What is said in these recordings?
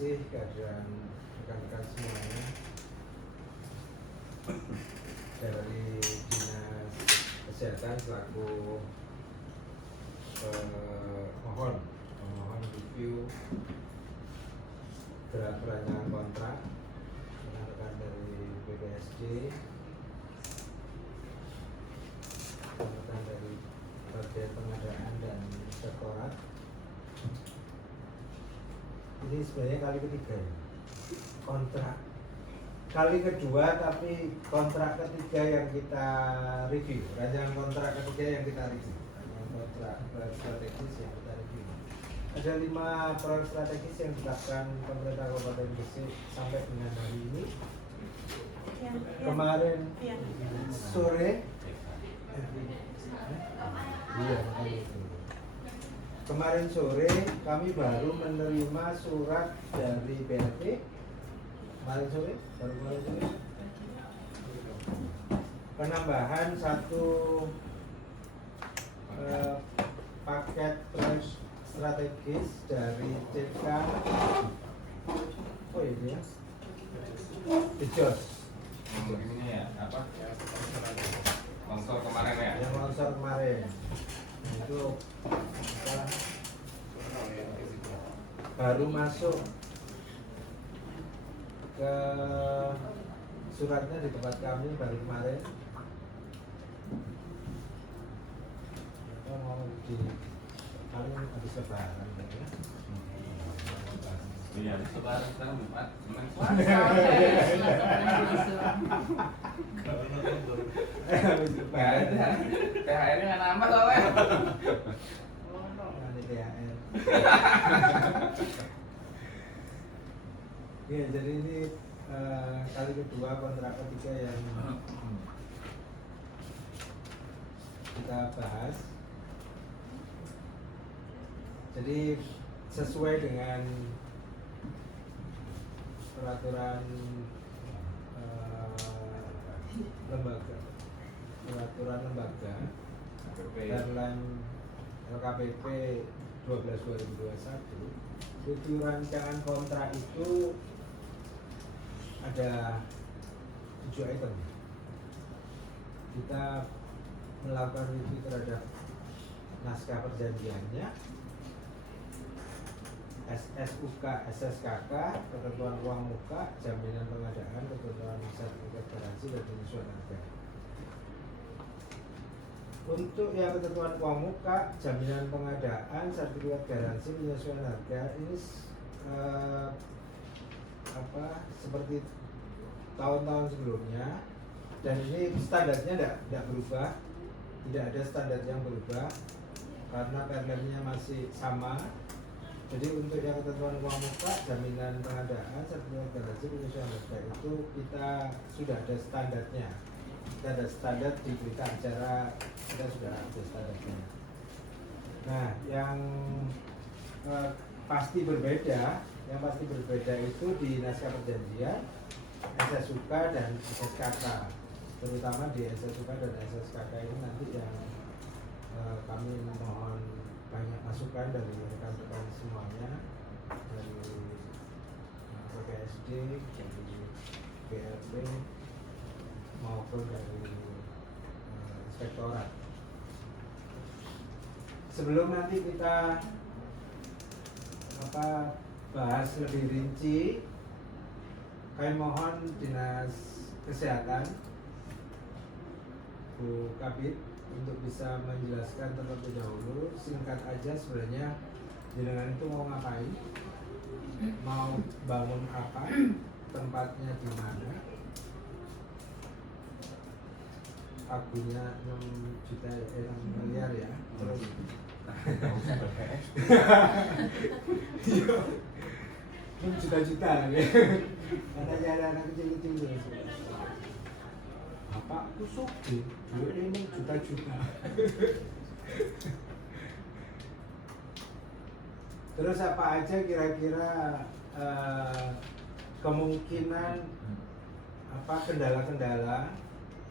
kasih kehadiran rekan-rekan semuanya dari Dinas Kesehatan selaku memohon review draft rancangan kontrak, rekan-rekan dari BPSD, rekan dari Bagian Pengadaan dan Inspektorat. Ini sebenarnya kali ketiga ya, kontrak kali kedua, tapi kontrak ketiga yang kita review, rancangan kontrak ketiga yang kita review, rancangan kontrak proyek strategis yang kita review. Ada 5 proyek strategis yang ditetapkan pemerintah Kabupaten Gresik sampai dengan hari ini. Kemarin sore, kemarin sore kami baru menerima surat dari BLT. Kemarin sore penambahan satu paket proyek strategis dari CK. Oh ini ya, Jos. Ini ya apa? Longsor kemarin ya? Yang longsor kemarin itu apa, baru masuk ke suratnya di tempat kami baru kemarin. Mau di paling habis lebaran ya. Iya, lebaran sekarang Jumat, Senin Habis lebaran. THR-nya nggak nambah soalnya. Nanti THR. Ya, jadi ini kali kedua kontrak ketiga yang kita bahas. Jadi sesuai dengan peraturan lembaga Dalam LKPP 12/2021, review rancangan kontrak itu ada 7 item. Kita melakukan review terhadap naskah perjanjiannya, SSUK, SSKK, ketentuan uang muka, jaminan pengadaan, ketentuan sertifikat garansi dan penyesuaian harga. Untuk yang ketentuan uang muka, jaminan pengadaan, sertifikat garansi, penyesuaian harga ini seperti tahun-tahun sebelumnya, dan ini standarnya tidak berubah, tidak ada standar yang berubah karena perlemnya masih sama. Jadi untuk yang ketentuan uang muka, jaminan pengadaan, sertifikat garansi, penyesuaian harga itu kita sudah ada standarnya. Kita ada standar di berita acara, kita sudah ada standarnya. Nah, yang pasti berbeda itu di naskah perjanjian, SSUK dan SSKK. Terutama di SSUK dan SSKK ini nanti yang kami mohon banyak masukan dari rekan-rekan semuanya, dari BPSD, dari BRP maupun dari Inspektorat. Sebelum nanti kita bahas lebih rinci, kami mohon Dinas Kesehatan, Bu Kabid, untuk bisa menjelaskan terlebih dahulu, singkat aja sebenarnya jenengan itu mau ngapain, mau bangun apa, tempatnya di mana, agunya 6 miliar ya, terus 6 juta ya. Karena ada anak kecil-kecil Bapak itu sugih, duitnya 6 juta. Terus apa aja kira-kira kemungkinan kendala-kendala,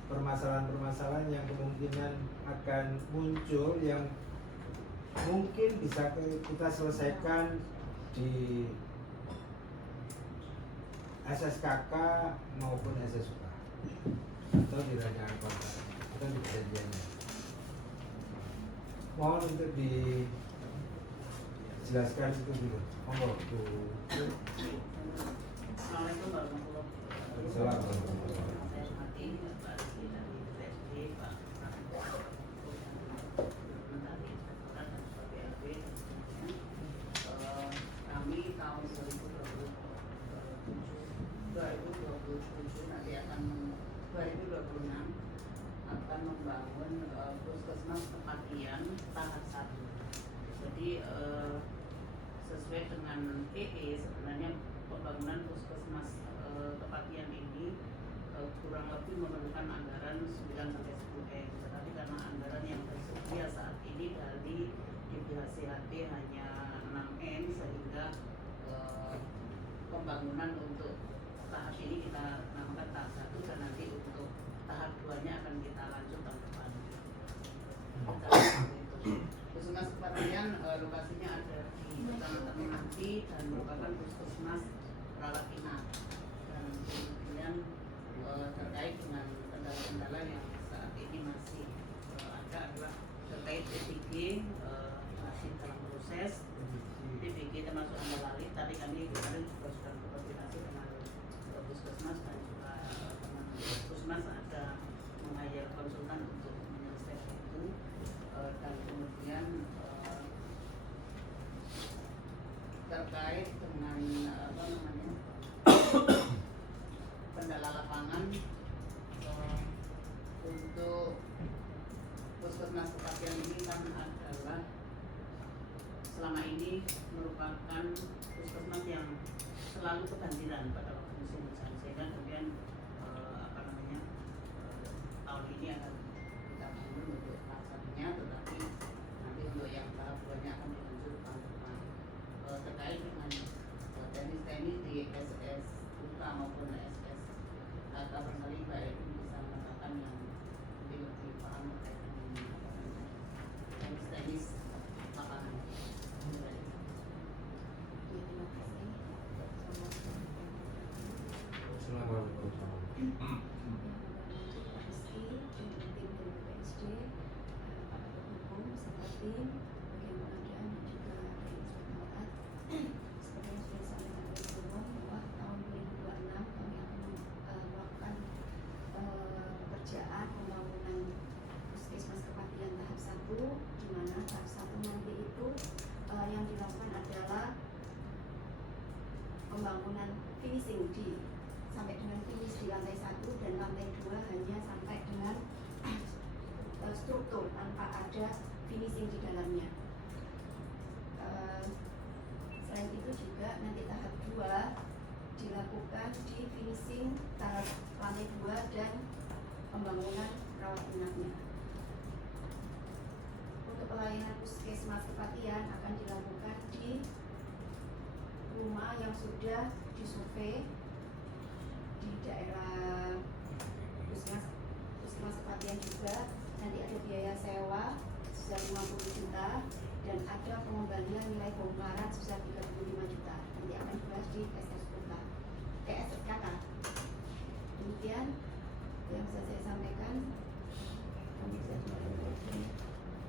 permasalahan-permasalahan yang kemungkinan akan muncul yang mungkin bisa kita selesaikan di SSKK maupun SSK atau di rancangan kontrak atau di perjanjiannya. Mohon untuk dijelaskan itu dulu. Monggo Bu. Assalamualaikum warahmatullahi wabarakatuh. Assalamualaikum. Saya hormati Pak Rizky dari BPSD, Pak Menteri Inspektorat dan Pak BLB. Kami tahun 2027 nanti akan 2026 akan membangun puskesmas kepatian tahap 1. Jadi sesuai dengan sebenarnya pembangunan puskesmas kepatian ini kurang lebih memerlukan anggaran 9 sampai 10 M. Tetapi karena anggaran yang tersedia saat ini dari DPHCHT hanya 6 M, sehingga pembangunan untuk tahap ini kita namakan tahap 1, dan nanti untuk tahap 2-nya akan kita lanjut tahun depan. Puskesmas kepatian lokasinya ada di Kecamatan Menanti dan merupakan puskesmas rawat inap, dan kemudian terkait dengan kendala-kendala yang saat ini masih ada adalah terkait PPG, masih dalam proses PPG termasuk Ambalali. Tadi kami kemarin juga sudah berkoordinasi dengan puskesmas dan juga teman puskesmas ada menghayar konsultan untuk menyelesaikan itu, dan kemudian terkait dengan kendala lapangan untuk puskesmas kepatian ini kan adalah selama ini merupakan puskesmas yang selalu kebanjiran pada waktu musim hujan, sehingga kemudian tahun ini akan kita bangun untuk pelaksananya, tetapi nanti untuk yang tahap 2-nya akan dilanjut tahun depan. Terkait dengan teknis-teknis di SS UKA maupun SS kata barangkali Mbak Edi bisa menambahkan yang lebih paham terkait dengan teknis-teknis lapangan. Assalamualaikum. Pekerjaan pembangunan puskesmas kepatian tahap 1, di mana tahap 1 nanti itu yang dilakukan adalah pembangunan finishing sampai dengan finish di lantai 1, dan lantai 2 hanya sampai dengan struktur tanpa ada finishing di dalamnya. Selain itu juga nanti tahap 2 dilakukan di finishing tahap lantai 2 dan pembangunan rawat inapnya. Untuk pelayanan puskesmas kepatian akan dilakukan di rumah yang sudah disurvei di daerah puskesmas kepatian juga. Nanti ada biaya sewa sebesar 50 juta dan ada pengembalian nilai bongkaran sebesar 35 juta. Nanti akan dibahas di SSKK. Demikian yang bisa saya sampaikan.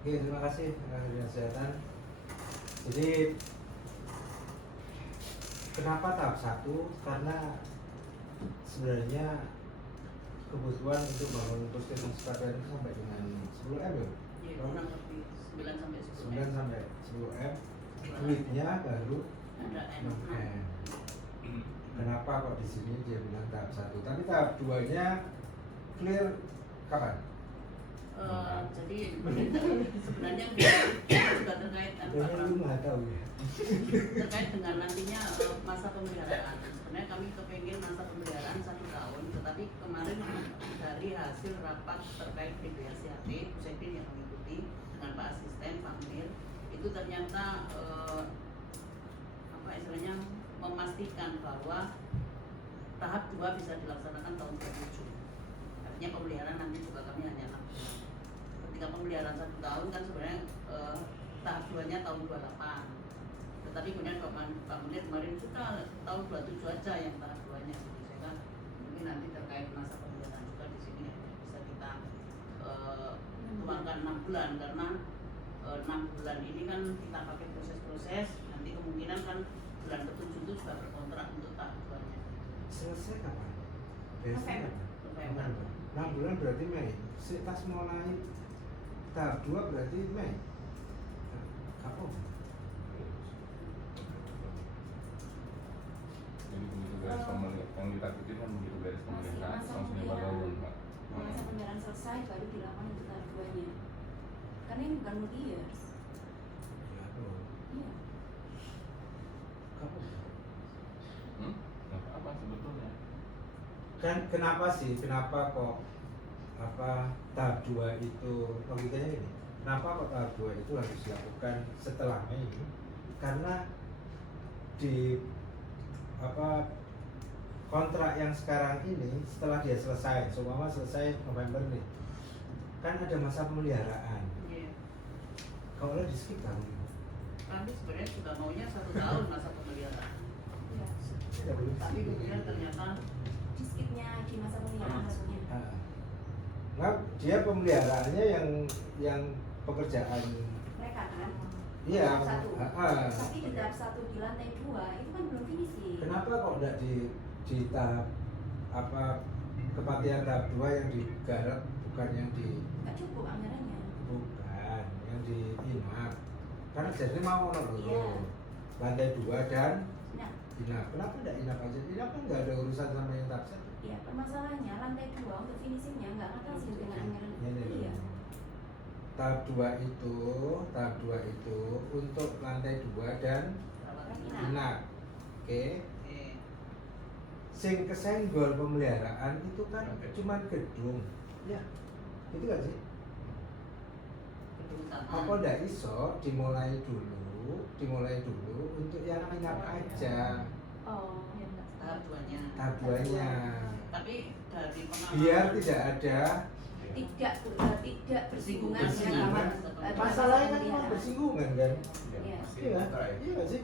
Oke, terima kasih ahli kesehatan. Jadi kenapa tahap 1? Karena sebenarnya kebutuhan untuk bangun puskesmas kepatian itu sampai dengan 10 M ya? Ya, kurang lebih 9 sampai 10 M. 9 sampai 10 M. Duitnya baru Ada 6 M. Kenapa kok di sini dia bilang tahap 1? Tapi tahap 2-nya clear kapan? Jadi sebenarnya juga terkait terkait dengan nantinya masa pemeliharaan. Sebenarnya kami kepengen masa pemeliharaan 1 tahun, tetapi kemarin dari hasil rapat terkait DPHCHT, Bu Sepin yang mengikuti dengan Pak Asisten, Pak Mir, itu ternyata istilahnya memastikan bahwa tahap 2 bisa dilaksanakan tahun 2027. Artinya pemeliharaan nanti juga kami hanya 6 bulan. Ketika pemeliharaan 1 tahun kan sebenarnya tahap 2-nya tahun 28. Tetapi kemudian Pak Munir kemarin sudah tahun 27 aja yang tahap 2-nya. Jadi saya kan mungkin nanti terkait masa pembuatan juga di sini bisa kita tuangkan 6 bulan karena 6 bulan ini kan kita pakai proses-proses, nanti kemungkinan kan bulan ke-7 itu sudah berkontrak untuk tahap 2-nya. Selesai kapan? Biasanya November. 6 bulan berarti Mei. Pas mulai tahap 2 berarti Mei. Kapan? Jadi begitu beres pemeliharaan yang ditakutin kan begitu beres pemeliharaan Masa langsung pemeliharaan. dibangun Pak. Masa pemeliharaan selesai baru dilakukan untuk tahap 2-nya. Karena ini bukan multi years. Ya, tuh. Iya. Kapan? Nggak apa sebetulnya. Kan kenapa sih? Kenapa kok tahap 2 itu logikanya ini? Kenapa kok tahap 2 itu harus dilakukan setelah Mei? Karena di kontrak yang sekarang ini setelah dia selesai, seumpama selesai November nih, kan ada masa pemeliharaan. Iya. Kalau di skip tahun ini, Kami sebenarnya sudah maunya 1 tahun masa pemeliharaan. Iya. tidak boleh Tapi skip. kemudian ternyata Di skipnya di masa pemeliharaan maksudnya. Nah, dia pemeliharaannya yang pekerjaan, Mereka kan. iya. Tahap 1. Ah. Tapi di tahap 1 di lantai 2 itu kan belum finishing. Kenapa kok enggak di tahap kematian tahap 2 yang digarap, bukan yang Nggak cukup anggarannya. bukan yang di inap? Karena jadi mau ono Iya. lho. Lantai 2 dan Nah, inap. Kenapa enggak inap aja? Inap kan enggak ada urusan sama yang tahap 1. iya permasalahannya lantai 2 untuk finishingnya nggak ngatasin dengan anggaran. Ini loh. Iya. Tahap 2 itu untuk lantai 2 dan perawatan. inap. Oke. Eh, Sing kesenggol pemeliharaan itu kan cuman gedung. Ya. Itu gak sih? gedung utama. Apa ndak iso dimulai dulu untuk yang inap aja Oh, Tahap 2-nya. tahap 2-nya, Tapi dari pengalaman biar tidak ada tidak bersinggungan Bersinggungan. dengan masalahnya kan pemeliharaan. memang bersinggungan kan. Iya. Iya, iya gak sih?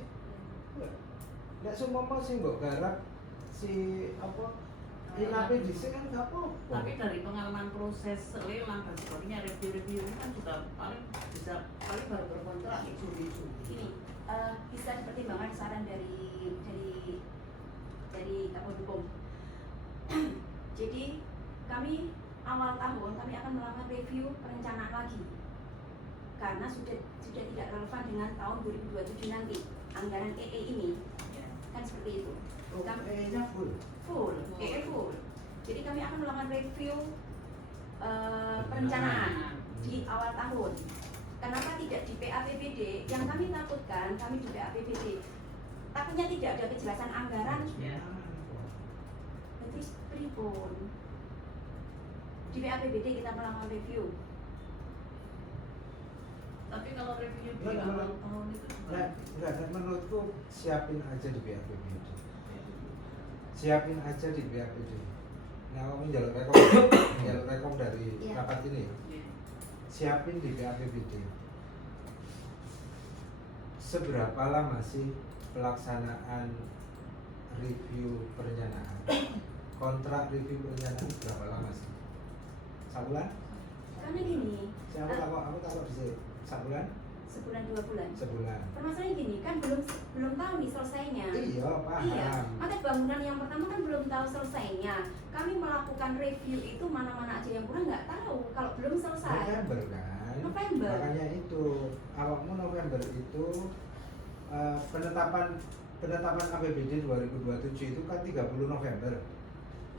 Nggak semua mau sih mbok garap si inapnya dhisik kan gak apa-apa. Tapi dari pengalaman proses lelang dan sebagainya, review ini kan juga paling baru berkontrak di Juli. Ini bisa dipertimbangkan saran dari Kapolri Hukum. Jadi kami awal tahun kami akan melakukan review perencanaan lagi karena sudah tidak relevan dengan tahun 2027 nanti anggaran EE ini kan seperti itu. Oh, kayaknya full. Full, EE full. Jadi kami akan melakukan review perencanaan di awal tahun. Kenapa tidak di PAPBD? Yang kami takutkan kami di PAPBD takutnya tidak ada kejelasan anggaran. Ya. Berarti pripun? Di PAPBD kita melakukan review. Tapi kalau review di Nggak, awal menurut- tahun itu Enggak, menurutku siapin aja di PAPBD. Siapin aja di PAPBD. Nah, kamu jalur rekom dari Iya. rapat ini ya. ya. Siapin di PAPBD. Seberapa lama sih pelaksanaan review perencanaan? Kontrak review perencanaan berapa lama sih? Sebulan? Karena gini, Aku tahu di sini. Sebulan? sebulan 2 bulan. Sebulan. Permasalahannya gini, kan belum tahu nih selesainya. Iya, paham. Iya, makanya bangunan yang pertama kan belum tahu selesainya. Kami melakukan review itu mana-mana aja yang kurang nggak tahu kalau belum selesai. November kan? November. Makanya itu awakmu November itu penetapan APBD 2027 itu kan 30 November.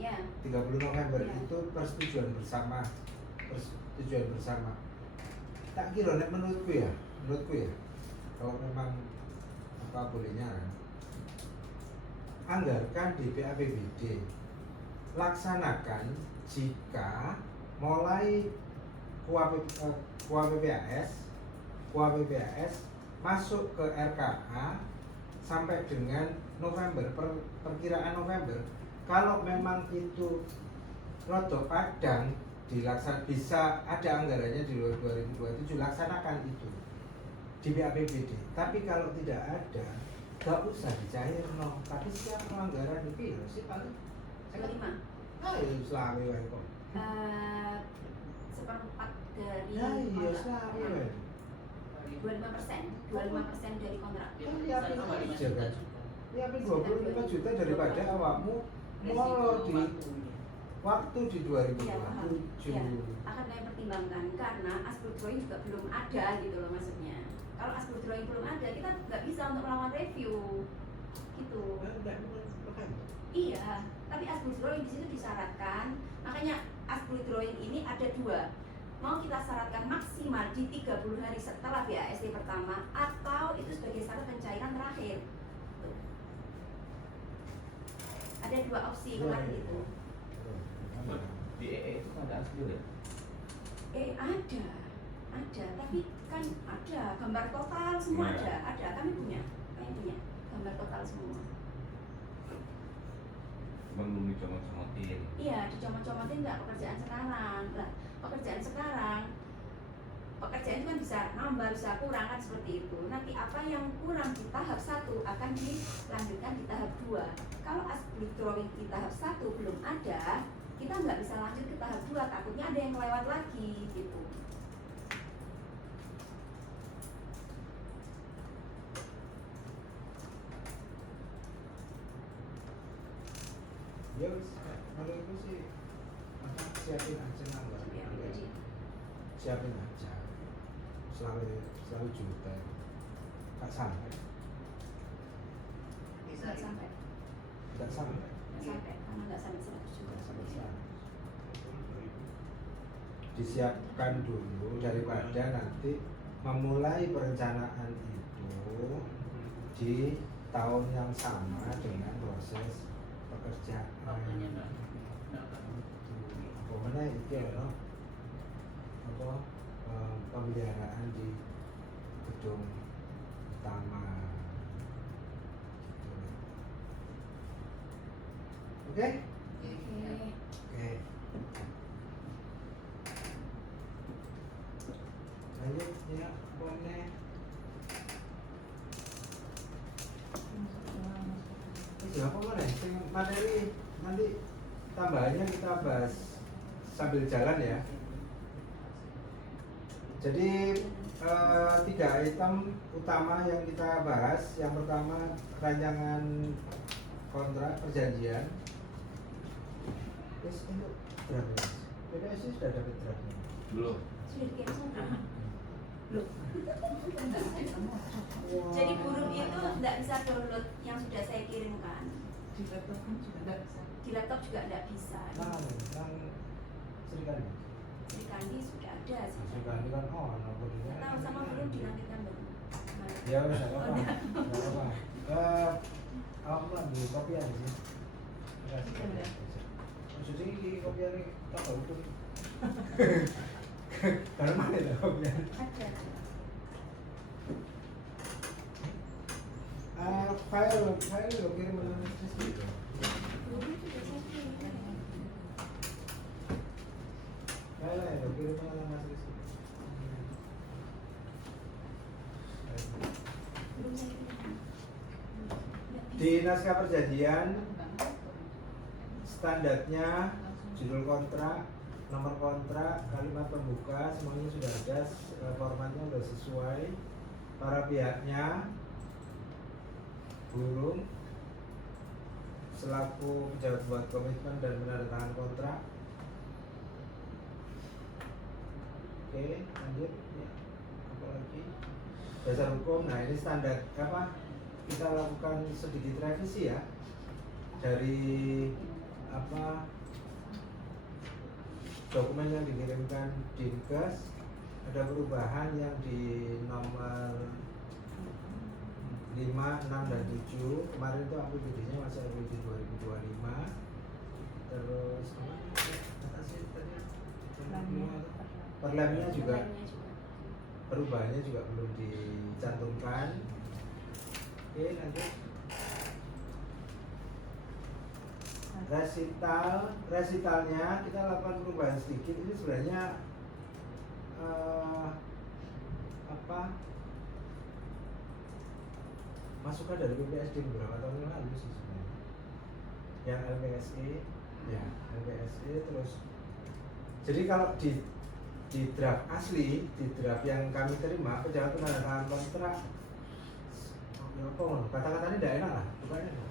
Ya, 30 November Iya. itu persetujuan bersama. Tak kira nek menurutku ya, kalau memang bolehnya anggarkan di PAPBD, laksanakan jika mulai KUA PPAS masuk ke RKA sampai dengan November, perkiraan November. Kalau memang itu rodok padang bisa ada anggarannya di 2027, laksanakan itu. di BAPBD. Tapi kalau tidak ada, gak usah dicair no. Tapi siap anggaran itu ya sih paling 25 ayo selawe wae kok. seperempat dari Ya iya kontrak. selawe wae. 25% dari kontrak. Ya, Iya, bisa iya, 25 iya. juta juga. Ya tapi 25 juta daripada awakmu molor di waktu di Iya, paham. 2027. Iya, akan kami pertimbangkan karena aspek drawing juga belum ada gitu loh maksudnya. Kalau aspek drawing belum ada, kita nggak bisa untuk melakukan review gitu. Iya, tapi aspek drawing di situ disyaratkan. Makanya aspek drawing ini ada dua. Mau kita syaratkan maksimal di 30 hari setelah BAST pertama atau itu sebagai syarat pencairan terakhir. Tuh. Ada dua opsi kemarin itu. Di EE itu kan ada asli ya? Ada, tapi kan ada gambar total semua Iya. ada, kami punya gambar total semua. Cuman belum dicomot-comotin. Iya, dicomot-comotin nggak pekerjaan sekarang. Lah, pekerjaan sekarang pekerjaan itu kan bisa nambah, bisa kurang kan seperti itu. Nanti apa yang kurang di tahap 1 akan dilanjutkan di tahap 2. Kalau aspek drawing di tahap 1 belum ada, kita nggak bisa lanjut ke tahap 2, takutnya ada yang kelewat lagi gitu. Ya wis, kalau itu sih apa siapin aja nanggal. Ya, jadi Siapin aja. Selalu juta. Gak sampai. Bisa nggak sampai, Gak sampai. karena nggak sampai 100 juta. Gak sampai. Disiapkan dulu daripada nanti memulai perencanaan itu di tahun yang sama dengan proses pekerjaan. Waktunya nggak dapat. Pokoknya itu ya, apa pemeliharaan di gedung utama. Oke? Oke. Oke. Lanjut ya, pokoknya ini apa mana? Sing materi nanti tambahannya kita bahas sambil jalan ya. Jadi 3 item utama yang kita bahas. Yang pertama rancangan kontrak perjanjian. Terus untuk draft. PDSI sudah dapat draftnya. Belum. Sudah dikirim semua. Loh. Jadi buruh itu nggak bisa download yang sudah saya kirimkan. Di laptop kan juga nggak bisa. Di laptop juga nggak bisa. Yang Serikandi. Serikandi sudah ada. Serikandi kan nomor dia. Nggak tahu sama belum dilanjutkan belum. Ya udah nggak apa-apa. Nggak apa-apa. Aku ambil kopian sih. Maksudnya ini kopian ini tak tahu tuh. Karena mana ya kopian? Ada. File lo kirim dengan gitu. Buruh juga saya kirim. File lo kirim dengan Mas Rizky. Belum saya kirim. Di naskah perjanjian standarnya judul kontrak, nomor kontrak, kalimat pembuka semuanya sudah ada, formatnya sudah sesuai. Para pihaknya buruh selaku pejabat buat komitmen dan menandatangani kontrak. Oke, lanjut ya. Apa lagi? Dasar hukum. Nah, ini standar apa? Kita lakukan sedikit revisi ya dari apa dokumen yang dikirimkan Dinkes. Ada perubahan yang di nomor 5, 6, dan 7. Kemarin itu APBD-nya masih APBD 2025. Terus atasnya tadi perlemnya juga perubahannya juga belum dicantumkan. Oke, lanjut. Resitalnya kita lakukan perubahan sedikit. Ini sebenarnya apa masukan dari PPSD beberapa tahun yang lalu sih sebenarnya. Yang LPSE, ya LPSE terus. Jadi kalau di draft asli, di draft yang kami terima, pejabat penandatangan kontrak, ya apa kata-katanya tidak enak lah, bukan enak.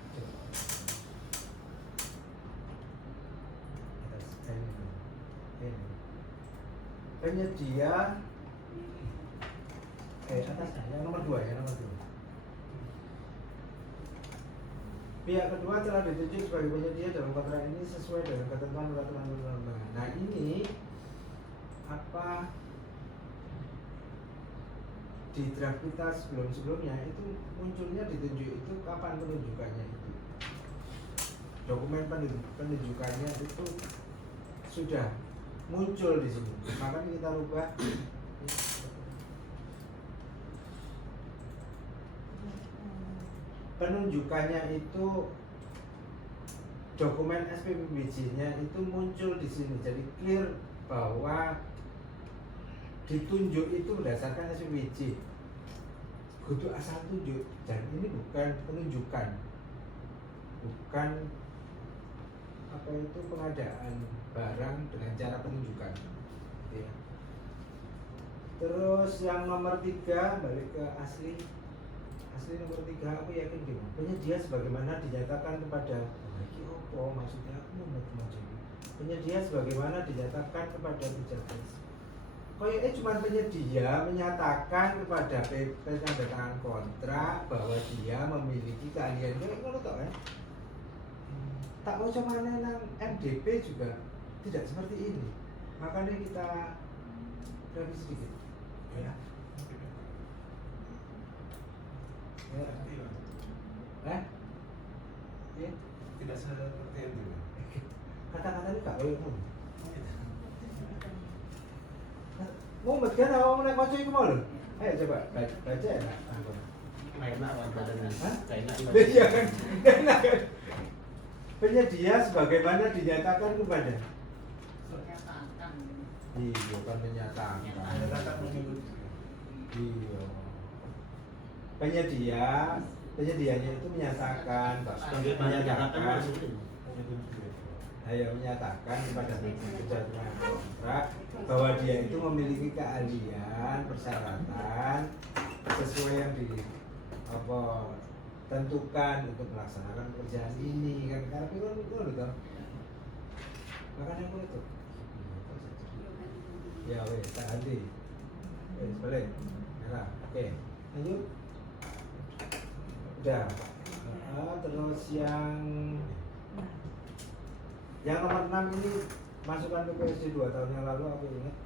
Penyedia atasnya yang nomor 2 ya, nomor 2. Pihak kedua telah ditunjuk sebagai penyedia dalam kontrak ini sesuai dengan ketentuan peraturan perundang-undangan. Nah ini apa di draft kita sebelumnya itu munculnya ditunjuk itu kapan penunjukannya itu, dokumen penunjukannya itu sudah muncul di sini, makanya kita rubah. Penunjukannya itu dokumen SPPBJ-nya itu muncul di sini, jadi clear bahwa ditunjuk itu berdasarkan SPPBJ, kudu asal tunjuk, dan ini bukan penunjukan, bukan apa itu pengadaan barang dengan cara penunjukan, gitu ya. Terus yang nomor 3 balik ke asli nomor 3 aku yakin gimana penyedia sebagaimana dinyatakan kepada maksudnya aku mau macam penyedia sebagaimana dinyatakan kepada pejabat. Kayaknya cuma penyedia menyatakan kepada penandatangan kontrak bahwa dia memiliki keahlian, kayak ngono tok kan. Tak mau cuma nang MDP juga tidak seperti ini, makanya kita revisi sedikit ya. Ya. Tidak seperti itu. Kata-katanya gak koyo ngono. Mumet kan awak nek maca iku mau lho. Ayo coba baca ya. Enak lah badannya. Enak. Iya kan. Enak kan. Penyedia sebagaimana dinyatakan kepada. Menyatakan. Iya kan menyatakan. Iya. Penyedianya itu menyatakan, menyatakan kepada pejabat kontrak bahwa dia itu memiliki keahlian, persyaratan sesuai yang tentukan untuk melaksanakan pekerjaan ini kan, karena itu loh, makanya aku itu ya wes tak ganti boleh merah, oke lanjut. Udah. Terus yang nomor 6 ini masukan PPSD 2 tahun yang lalu aku ingat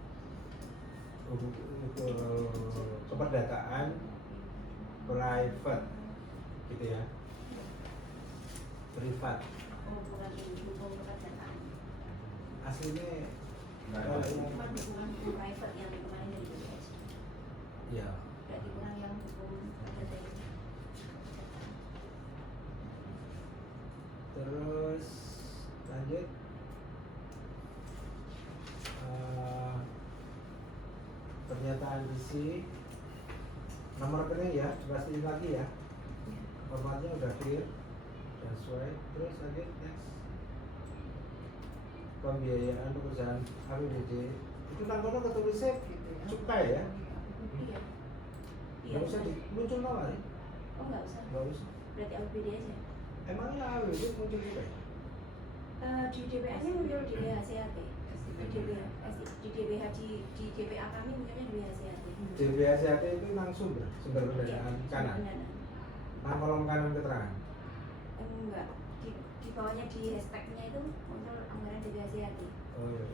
untuk keperdataan private gitu ya, privat aslinya cuma dukungan private yang kemarin dari BPSD. ya Berarti kurang yang hukum perdata. terus lanjut pernyataan isi nomor rekening ya, dipastiin lagi ya, formatnya udah clear dan sesuai. Terus lanjut next, pembiayaan pekerjaan APBD itu nangkono ketulisnya cukai ya, Iya. nggak usah muncul nama nih, Oh nggak usah. nggak usah. Berarti APBD aja. Emangnya APBD muncul cukai? Di DPS-nya muncul di DHCAT. Di DPA kami munculnya di DHCAT. DBHCAT itu nang sumber pendanaan kanan, nang kolom kanan keterangan. Enggak. Di bawahnya di hashtag-nya itu muncul anggaran DHCAT. Oh iya,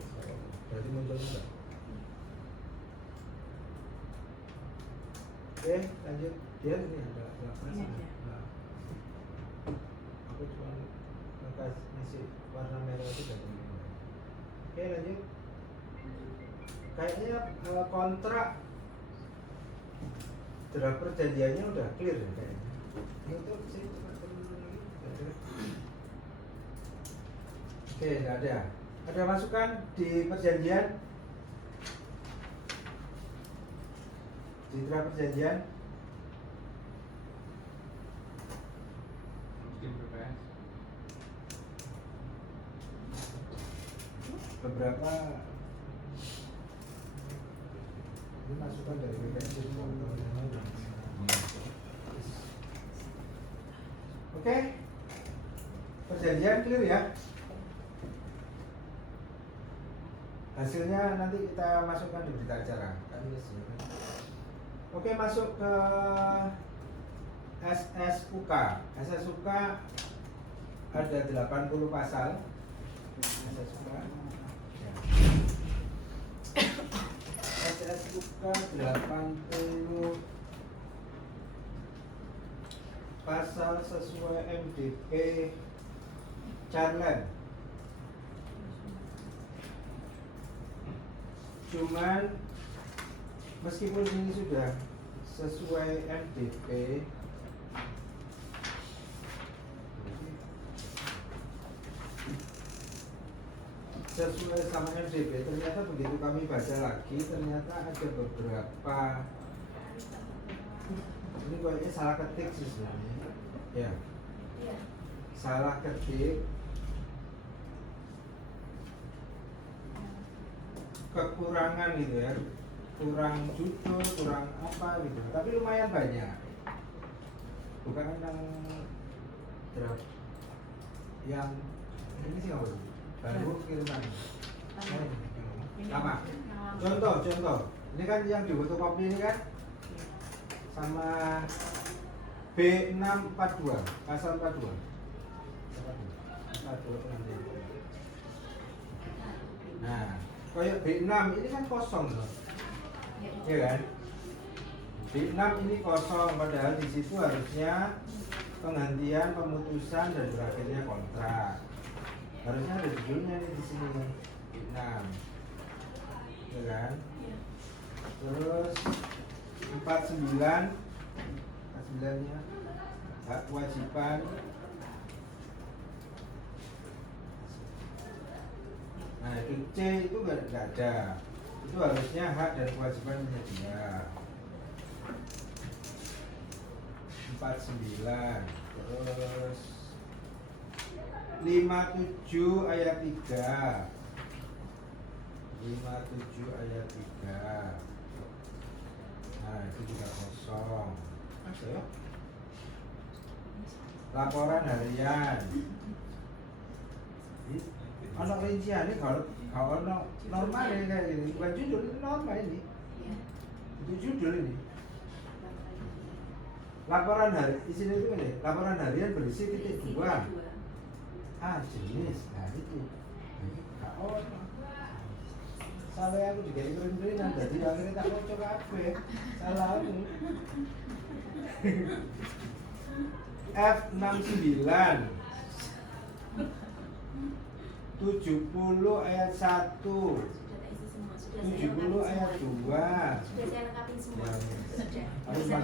berarti munculnya enggak? Oke, lanjut. Dia ini ada Ini ada. Nah, aku cuma ngasih warna merah itu dari ini. Oke, lanjut. Kayaknya kontrak draft perjanjiannya udah clear ya kayaknya. Untuk sih oke, nggak ada. Ada masukan di perjanjian? Di draft perjanjian? beberapa ini masukan dari BPS Oke, perjanjian clear ya. Hasilnya nanti kita masukkan di berita acara. Oke, masuk ke SSUK. SSUK ada 80 pasal. SSUK. Ya. SSUK 80 pasal sesuai MDP Charlen. Cuman meskipun ini sudah sesuai MDP, sesuai sama MDP, ternyata begitu kami baca lagi, ternyata ada beberapa, ini kayaknya salah ketik sih sebenarnya. Ya, salah ketik, kekurangan gitu ya, kurang judul, kurang apa gitu, tapi lumayan banyak. Bukan yang yang ini sih apa? Baru kiriman. Sama. Contoh, ini kan yang di fotokopi ini kan sama B642, pasal 42. 42 pengantin. Nah, kayak B6 ini kan kosong loh. Ya kan? B6 ini kosong, padahal di situ harusnya penghentian, pemutusan dan berakhirnya kontrak. Harusnya ada judulnya nih di sini B6. Ya kan? Terus 49-nya hak kewajiban. Nah itu C itu nggak ada. Itu harusnya hak dan kewajiban penyedia. 49. Terus 57 ayat 3. 57 ayat 3. Nah itu juga kosong. Ada ya? Laporan harian. Anak rincian ini kalau normal ya kayak gini, bukan judul, ini normal ini. Itu judul ini. Laporan hari, isinya itu ini, laporan harian berisi titik 2. Jenis, nah itu. Oh, salah aku juga print-printan, jadi akhirnya tak mau coba apa salah aku. F69 70 ayat 1 70 ayat 2. Sudah saya lengkapin semua. Sudah. Aku cuma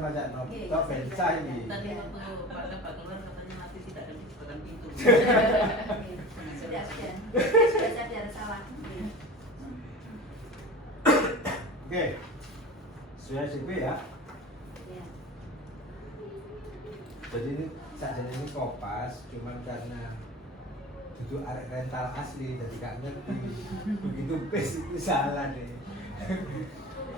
baca noto bencah ini. Tadi waktu Pak keluar katanya nanti tidak ada jebakan pintu. Sudah sadar salah. Oke, sudah CP ya. Jadi ini saja ini kopas, cuman karena duduk arek rental asli jadi gak ngerti. Begitu paste itu salah deh.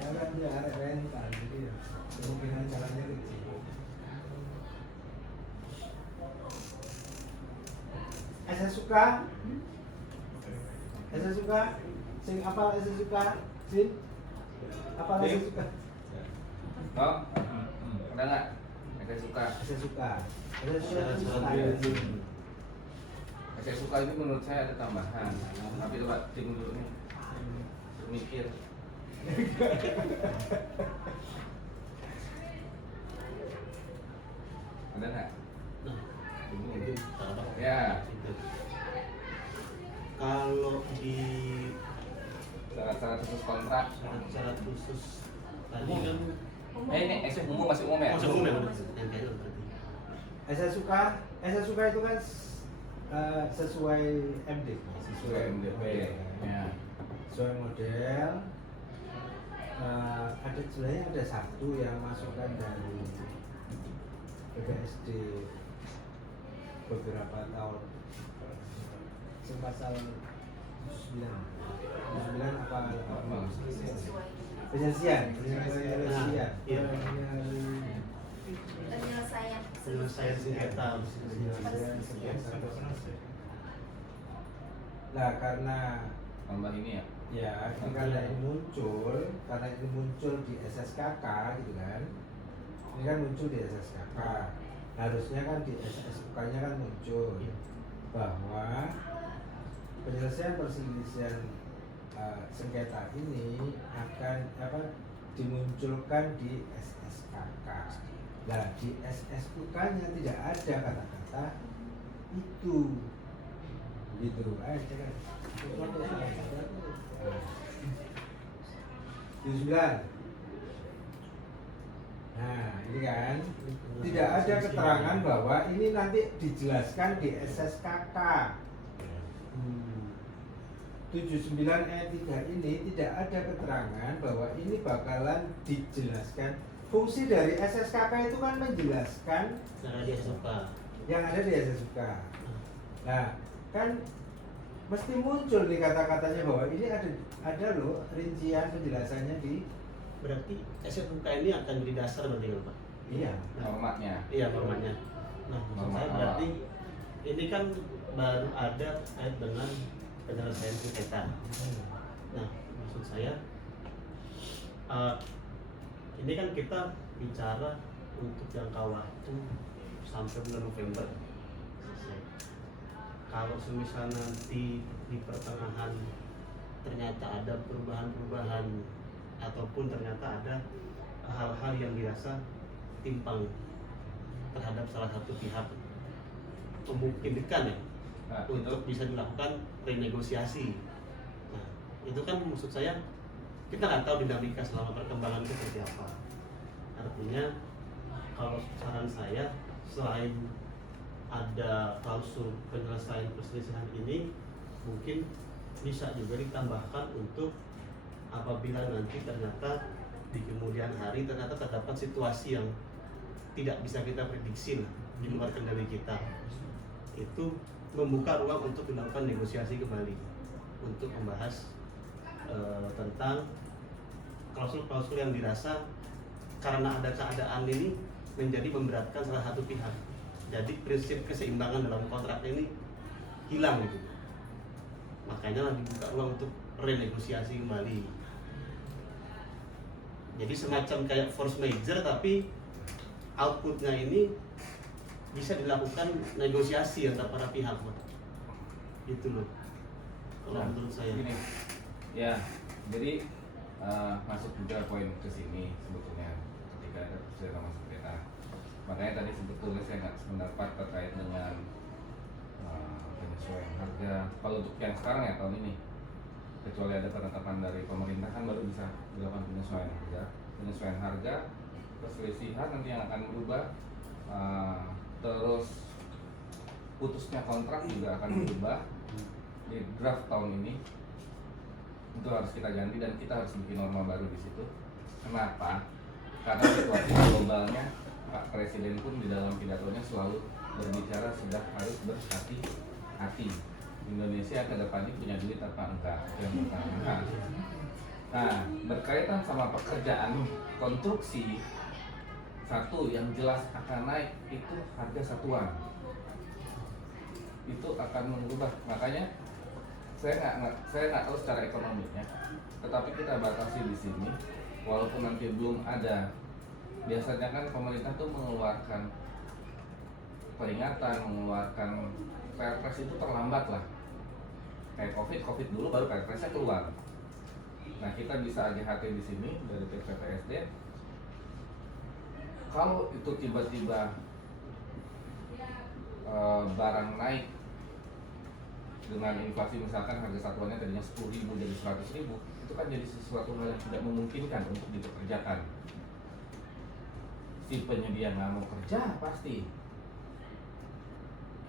Karena dia arek rental, jadi ya kemungkinan jalannya kecil. Saya suka, sing apa saya suka, sin, apa saya suka. Oh, ada nggak? Saya suka. Saya suka itu menurut saya ada tambahan. Tapi coba tim dulu nih, mikir. Ada nggak? Ya. Kalau di Syarat khusus kontrak. syarat khusus tadi kan Ini umum masih umum ya? umum ya yang kayak berarti. Saya suka itu kan sesuai MDP, Sesuai MDP. Ya. Sesuai model. Ada sebenarnya ada satu yang masukan dari BPSD beberapa tahun. Pasal apa sesuai penyelesaian Iya. penyelesaian Penyelesaian sengketa. Nah, karena tambah ini ya. ya karena ini muncul di SSKK gitu kan, ini kan muncul di SSKK, harusnya kan di SSUK-nya kan muncul bahwa penyelesaian perselisihan sengketa ini akan dimunculkan di SSKK. Nah, di SSUK-nya tidak ada kata-kata itu, gitu. Jangan. 79. Nah, ini kan tidak ada keterangan bahwa ini nanti dijelaskan di SSKK. 79 ayat 3 ini tidak ada keterangan bahwa ini bakalan dijelaskan. Fungsi dari SSKK itu kan menjelaskan Cara dia suka. yang ada di SSUK. Nah, kan mesti muncul nih kata-katanya bahwa ini ada loh rincian penjelasannya di. Berarti SSUK ini akan jadi dasar berarti kan Pak? Iya. Normatnya. Iya formatnya. Nah, maksud Norma saya awal. berarti ini kan baru ada terkait dengan penyelesaian sengketa. Nah, maksud saya ini kan kita bicara untuk jangka waktu sampai bulan November selesai. Kalau semisal nanti di pertengahan ternyata ada perubahan-perubahan ataupun ternyata ada hal-hal yang dirasa timpang terhadap salah satu pihak, memungkinkan ya Nah, untuk bisa dilakukan renegosiasi. Nah, itu kan maksud saya kita nggak tahu dinamika selama perkembangan itu seperti apa. Artinya kalau saran saya selain ada klausul penyelesaian perselisihan ini mungkin bisa juga ditambahkan untuk apabila nanti ternyata di kemudian hari ternyata terdapat situasi yang tidak bisa kita prediksi lah, di luar kendali kita, itu membuka ruang untuk dilakukan negosiasi kembali untuk membahas tentang klausul-klausul yang dirasa karena ada keadaan ini menjadi memberatkan salah satu pihak. Jadi prinsip keseimbangan dalam kontrak ini hilang gitu. Makanya dibuka ruang untuk renegosiasi kembali. Jadi semacam kayak force major tapi outputnya ini bisa dilakukan negosiasi antara para pihak, Pak. Gitu loh. Kalau Nah, menurut saya. gini, ya, jadi masuk juga poin ke sini sebetulnya ketika ada perselisihan sengketa. Makanya tadi sebetulnya saya nggak sependapat terkait dengan penyesuaian harga. Kalau untuk yang sekarang ya tahun ini, kecuali ada penetapan dari pemerintah kan baru bisa dilakukan penyesuaian harga. Penyesuaian harga, perselisihan nanti yang akan berubah, terus putusnya kontrak juga akan berubah di draft tahun ini. Itu harus kita ganti dan kita harus bikin norma baru di situ. Kenapa? Karena situasi globalnya Pak Presiden pun di dalam pidatonya selalu berbicara sudah harus berhati-hati. Indonesia ke depan ini punya duit apa enggak? Yang pertama. Nah, berkaitan sama pekerjaan konstruksi, satu yang jelas akan naik itu harga satuan. Itu akan mengubah. Makanya saya nggak tahu secara ekonominya, tetapi kita batasi di sini. Walaupun nanti belum ada, biasanya kan pemerintah tuh mengeluarkan peringatan, mengeluarkan perpres itu terlambat lah. Kayak COVID dulu baru perpresnya keluar. Nah, kita bisa AGHT di sini dari PPSD. Kalau itu tiba-tiba barang naik dengan inflasi, misalkan harga satuannya tadinya 10.000 jadi 100.000, itu kan jadi sesuatu hal yang tidak memungkinkan untuk dipekerjakan. Si penyedia nggak mau kerja pasti,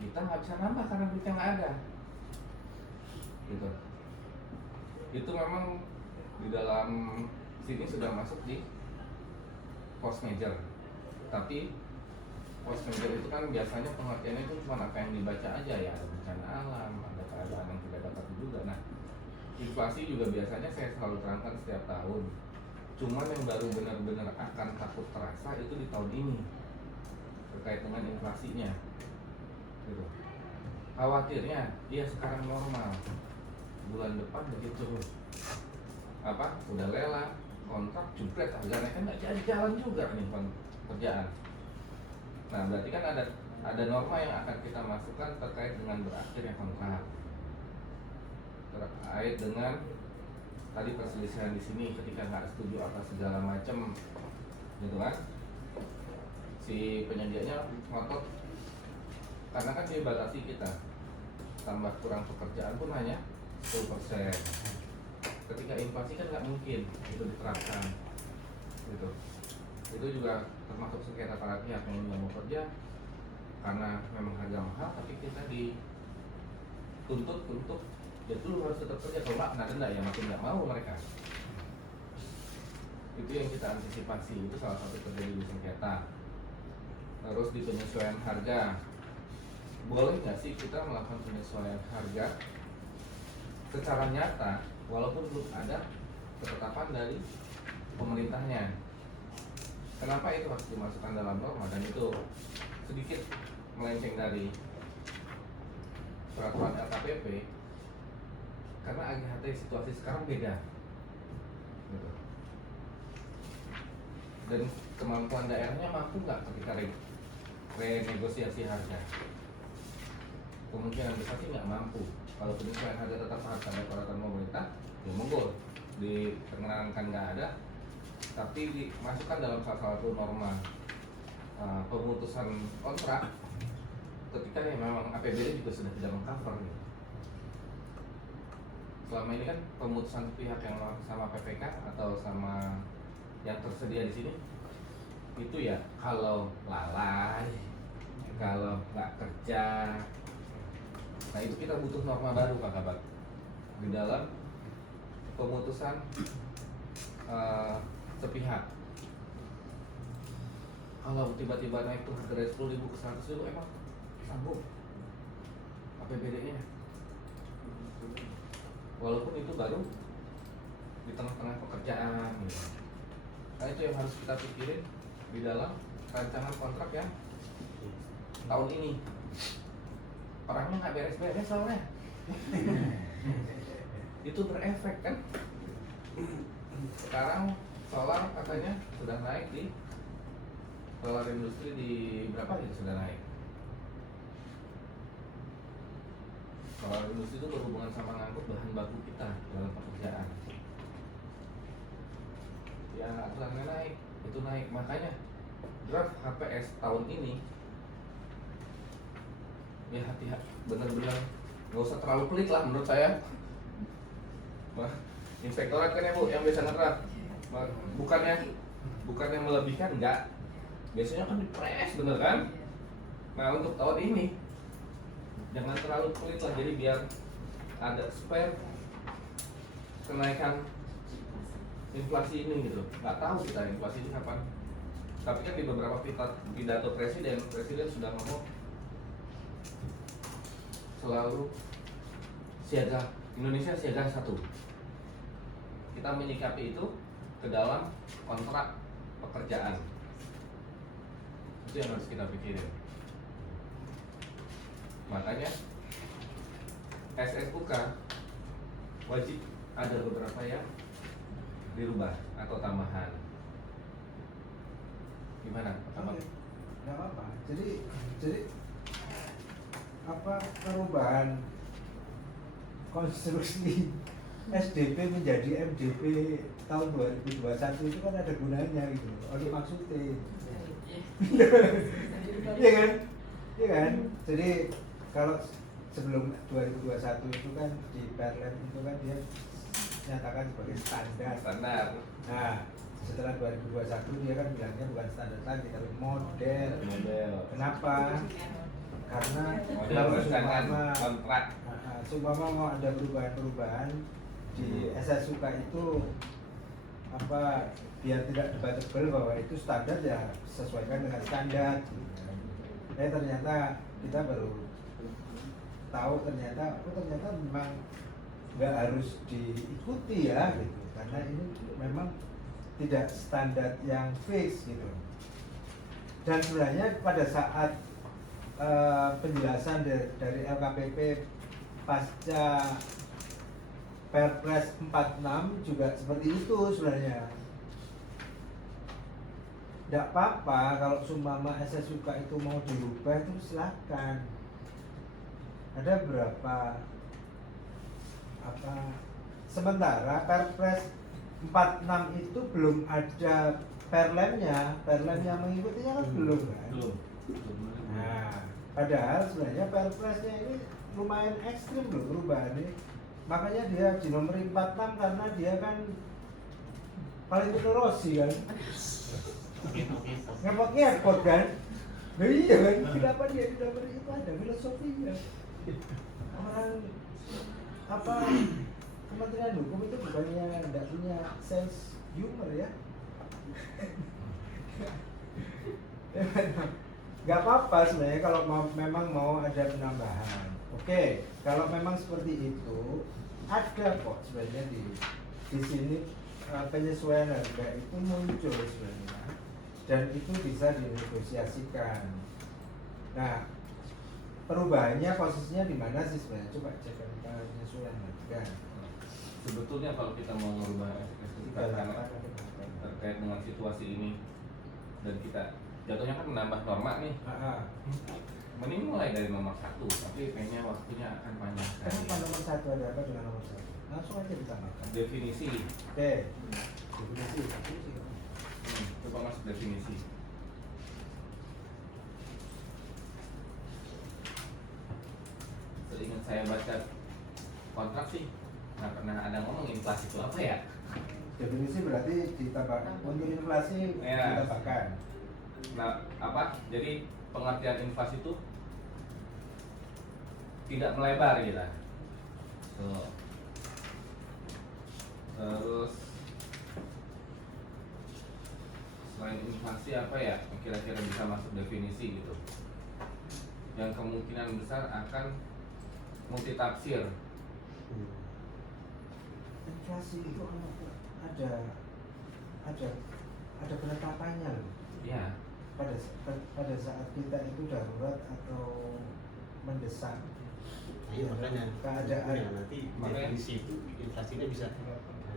kita nggak bisa nambah karena duitnya nggak ada. Gitu. Itu memang di dalam sini sudah masuk di force major. Tapi force major itu kan biasanya pengertiannya itu cuma apa yang dibaca aja ya, ada bencana alam, ada keadaan yang tidak dapat diduga. Nah, inflasi juga biasanya saya selalu terangkan setiap tahun. Cuman yang baru benar-benar akan takut terasa itu di tahun ini terkait dengan inflasinya. Gitu. Khawatirnya dia sekarang normal, bulan depan begitu udah lelang kontrak jebret harga naik kan nggak jadi jalan juga nih kerjaan. Nah berarti kan ada norma yang akan kita masukkan terkait dengan berakhirnya kontrak, terkait dengan tadi perselisihan di sini ketika nggak setuju apa segala macam, gitu kan? Si penyedianya ngotot karena kan dia batasi kita tambah kurang pekerjaan pun hanya 10%. Ketika inflasi kan nggak mungkin itu diterapkan, gitu. Itu juga termasuk sengketa para pihak yang nggak mau kerja karena memang harga mahal, tapi kita dituntut untuk ya dulu harus tetap kerja, kalau nggak kena denda ya makin nggak mau mereka. Itu yang kita antisipasi, itu salah satu terjadi di sengketa. Terus di penyesuaian harga, boleh nggak sih kita melakukan penyesuaian harga secara nyata walaupun belum ada ketetapan dari pemerintahnya? Kenapa itu harus dimasukkan dalam norma dan itu sedikit melenceng dari peraturan LKPP? Karena AGHT situasi sekarang beda, gitu. Dan kemampuan daerahnya mampu nggak ketika renegosiasi harga? Kemungkinan besar sih nggak mampu. Kalau penyesuaian harga tetap harus ada peraturan pemerintah, ya monggo ditenangkan nggak ada, tapi dimasukkan dalam salah satu norma pemutusan kontrak ketika ya memang APBD juga sudah tidak mengcover gitu. Selama ini kan pemutusan pihak yang sama PPK atau sama yang tersedia di sini itu ya kalau lalai, kalau nggak kerja. Nah itu kita butuh norma baru Pak Kabat di dalam pemutusan sepihak. Kalau tiba-tiba naik tuh harga dari 10.000 ke 100.000 emang sanggup APBD-nya? Walaupun itu baru di tengah-tengah pekerjaan gitu. Nah itu yang harus kita pikirin di dalam rancangan kontrak yang tahun ini. Perangnya nggak beres-beres soalnya. Itu berefek kan. Sekarang solar katanya sudah naik di solar industri di berapa gitu sudah naik. Solar industri itu berhubungan sama ngangkut bahan baku kita dalam pekerjaan. Ya aturannya naik, itu naik. Makanya draft HPS tahun ini ya hati-hati, benar-benar nggak usah terlalu pelit lah menurut saya. Inspektorat kan ya Bu yang biasa ngedraft, bukannya melebihkan, enggak, biasanya kan dipres bener kan. Nah untuk tahun ini jangan terlalu pelit lah, jadi biar ada spare kenaikan inflasi ini gitu. Nggak tahu kita inflasi ini kapan, tapi kan di beberapa pidato presiden sudah ngomong selalu siaga, Indonesia siaga 1. Kita menyikapi itu ke dalam kontrak pekerjaan. Itu yang harus kita pikirin. Makanya SSUK wajib ada beberapa yang dirubah atau tambahan. Gimana? Nggak apa-apa. Jadi apa perubahan konstruksi SDP menjadi MDP tahun 2021 itu kan ada gunanya gitu. Ada maksudnya. Iya kan? Iya kan? Jadi kalau sebelum 2021 itu kan di PLN itu kan dia nyatakan sebagai standar. Nah, setelah 2021 dia kan bilangnya bukan standar lagi tapi model. Kenapa? Karena kalau seumpama mau ada perubahan di SSUK itu apa biar tidak debatable bahwa itu standar ya sesuaikan dengan standar. Ternyata kita baru tahu ternyata memang nggak harus diikuti ya gitu, karena ini memang tidak standar yang fix gitu. Dan sebenarnya pada saat penjelasan dari LKPP pasca Perpres 46 juga seperti itu sebenarnya. Tidak apa-apa kalau seumpama SSUK itu mau dirubah itu silakan. Ada berapa sementara Perpres 46 itu belum ada perlemnya mengikutinya kan belum kan? Belum. Nah, padahal sebenarnya Perpresnya ini lumayan ekstrim loh perubahannya. Makanya dia di nomor 46 karena dia kan paling Rossi kan. Ngepot kan? Nah iya kan, kenapa dia di nomor itu ada filosofinya. Orang Kementerian Hukum itu bukannya tidak punya sense humor ya. Gak apa-apa sebenarnya kalau memang mau ada penambahan. Oke, kalau memang seperti itu ada kok sebenarnya di sini penyesuaian harga itu muncul sebenarnya, dan itu bisa dinegosiasikan. Nah, perubahannya posisinya di mana sih sebenarnya? Coba cek penyesuaian harga. Sebetulnya kalau kita mau merubah SSUK karena terkait dengan situasi ini dan kita jatuhnya kan menambah norma nih. Mending mulai dari nomor 1, tapi kayaknya waktunya akan panjang. Kenapa nomor 1 ada apa dengan nomor 1? Langsung aja ditambahkan. Definisi. Oke. Definisi. Coba masuk definisi. Seingat saya baca kontrak sih nggak pernah ada ngomong inflasi itu apa ya. Definisi berarti ditambah untuk inflasi Ya. ditambahkan. Nah, jadi pengertian inflasi itu tidak melebar gitu. Terus selain inflasi apa ya kira-kira bisa masuk definisi gitu, yang kemungkinan besar akan multitafsir. Inflasi itu ada penetapannya loh. Ya, Pada saat kita itu darurat atau mendesak. Iya, makanya keadaan. ya, nanti Makanya. definisi itu inflasinya bisa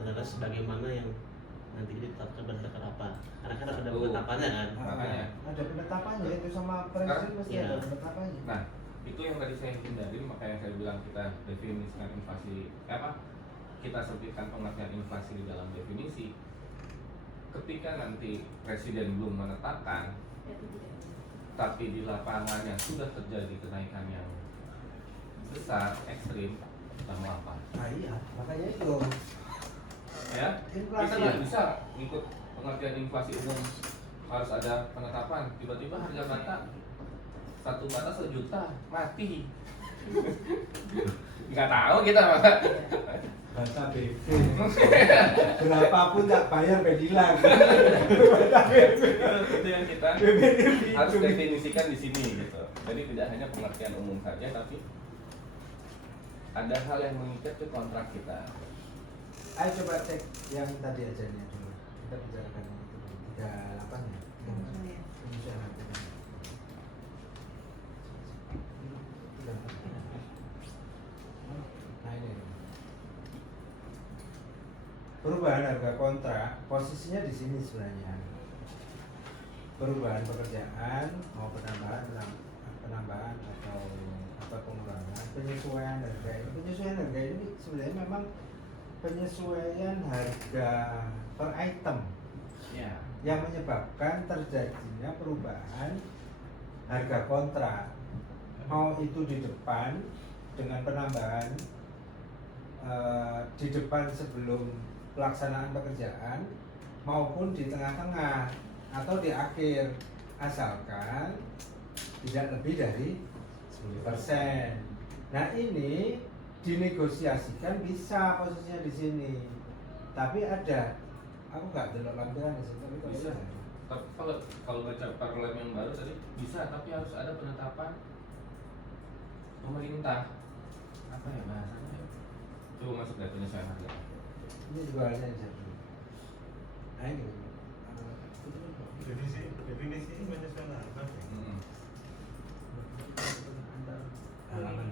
adalah sebagaimana yang nanti ditetapkan berdasarkan apa, karena kan ada Betul. penetapannya kan. Makanya. Ada penetapannya itu sama presiden mesti Iya. ada penetapannya. nah itu yang tadi saya hindari, makanya saya bilang kita definisikan inflasi kita sebutkan pengertian inflasi di dalam definisi. Ketika nanti presiden belum menetapkan, tapi di lapangannya sudah terjadi kenaikan yang besar, ekstrim, kita mau apa? Nah iya, makanya itu Ya, inflasi. kita nggak bisa ngikut pengertian inflasi umum harus ada penetapan. Tiba-tiba harga bata 1 bata 1 juta mati. Nggak tahu kita masa. Bata BP. Berapapun tak bayar bedilang. Itu yang kita harus definisikan di sini gitu. Jadi tidak hanya pengertian umum saja, tapi ada hal yang mengikat ke kontrak kita. Ayo coba cek yang tadi aja nih dulu. Kita bicarakan yang itu 38 ya. Penyesuaian harga. Nah ini. Perubahan harga kontrak posisinya di sini sebenarnya. Perubahan pekerjaan mau penambahan atau pengurangan, penyesuaian harga ini sebenarnya memang penyesuaian harga per item Ya. yang menyebabkan terjadinya perubahan harga kontrak, mau itu di depan dengan penambahan di depan sebelum pelaksanaan pekerjaan maupun di tengah-tengah atau di akhir, asalkan tidak lebih dari 10%. Nah ini dinegosiasikan bisa posisinya di sini, tapi ada aku nggak delok lampiran di situ, tapi Bisa. bisa. Tapi kalau baca perlem yang baru tadi bisa, tapi harus ada penetapan pemerintah. Apa ya bahasanya? itu masuk dari penyesuaian harga. Ini juga harusnya jadi. Nah ini. Definisi penyesuaian harga. Hmm. Halaman.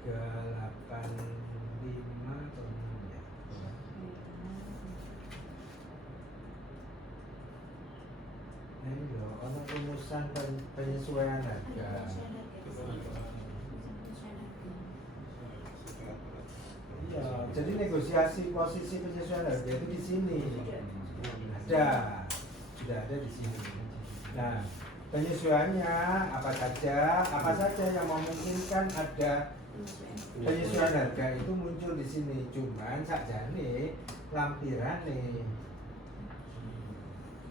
Tiga delapan lima atau enam ya? Nah ini loh, untuk rumusan penyesuaian harga. Iya, jadi negosiasi posisi penyesuaian harga itu di sini. Ada, sudah ada di sini. Nah, penyesuaiannya apa saja yang memungkinkan ada penyesuaian harga itu muncul di sini. Cuman sakjane lampirane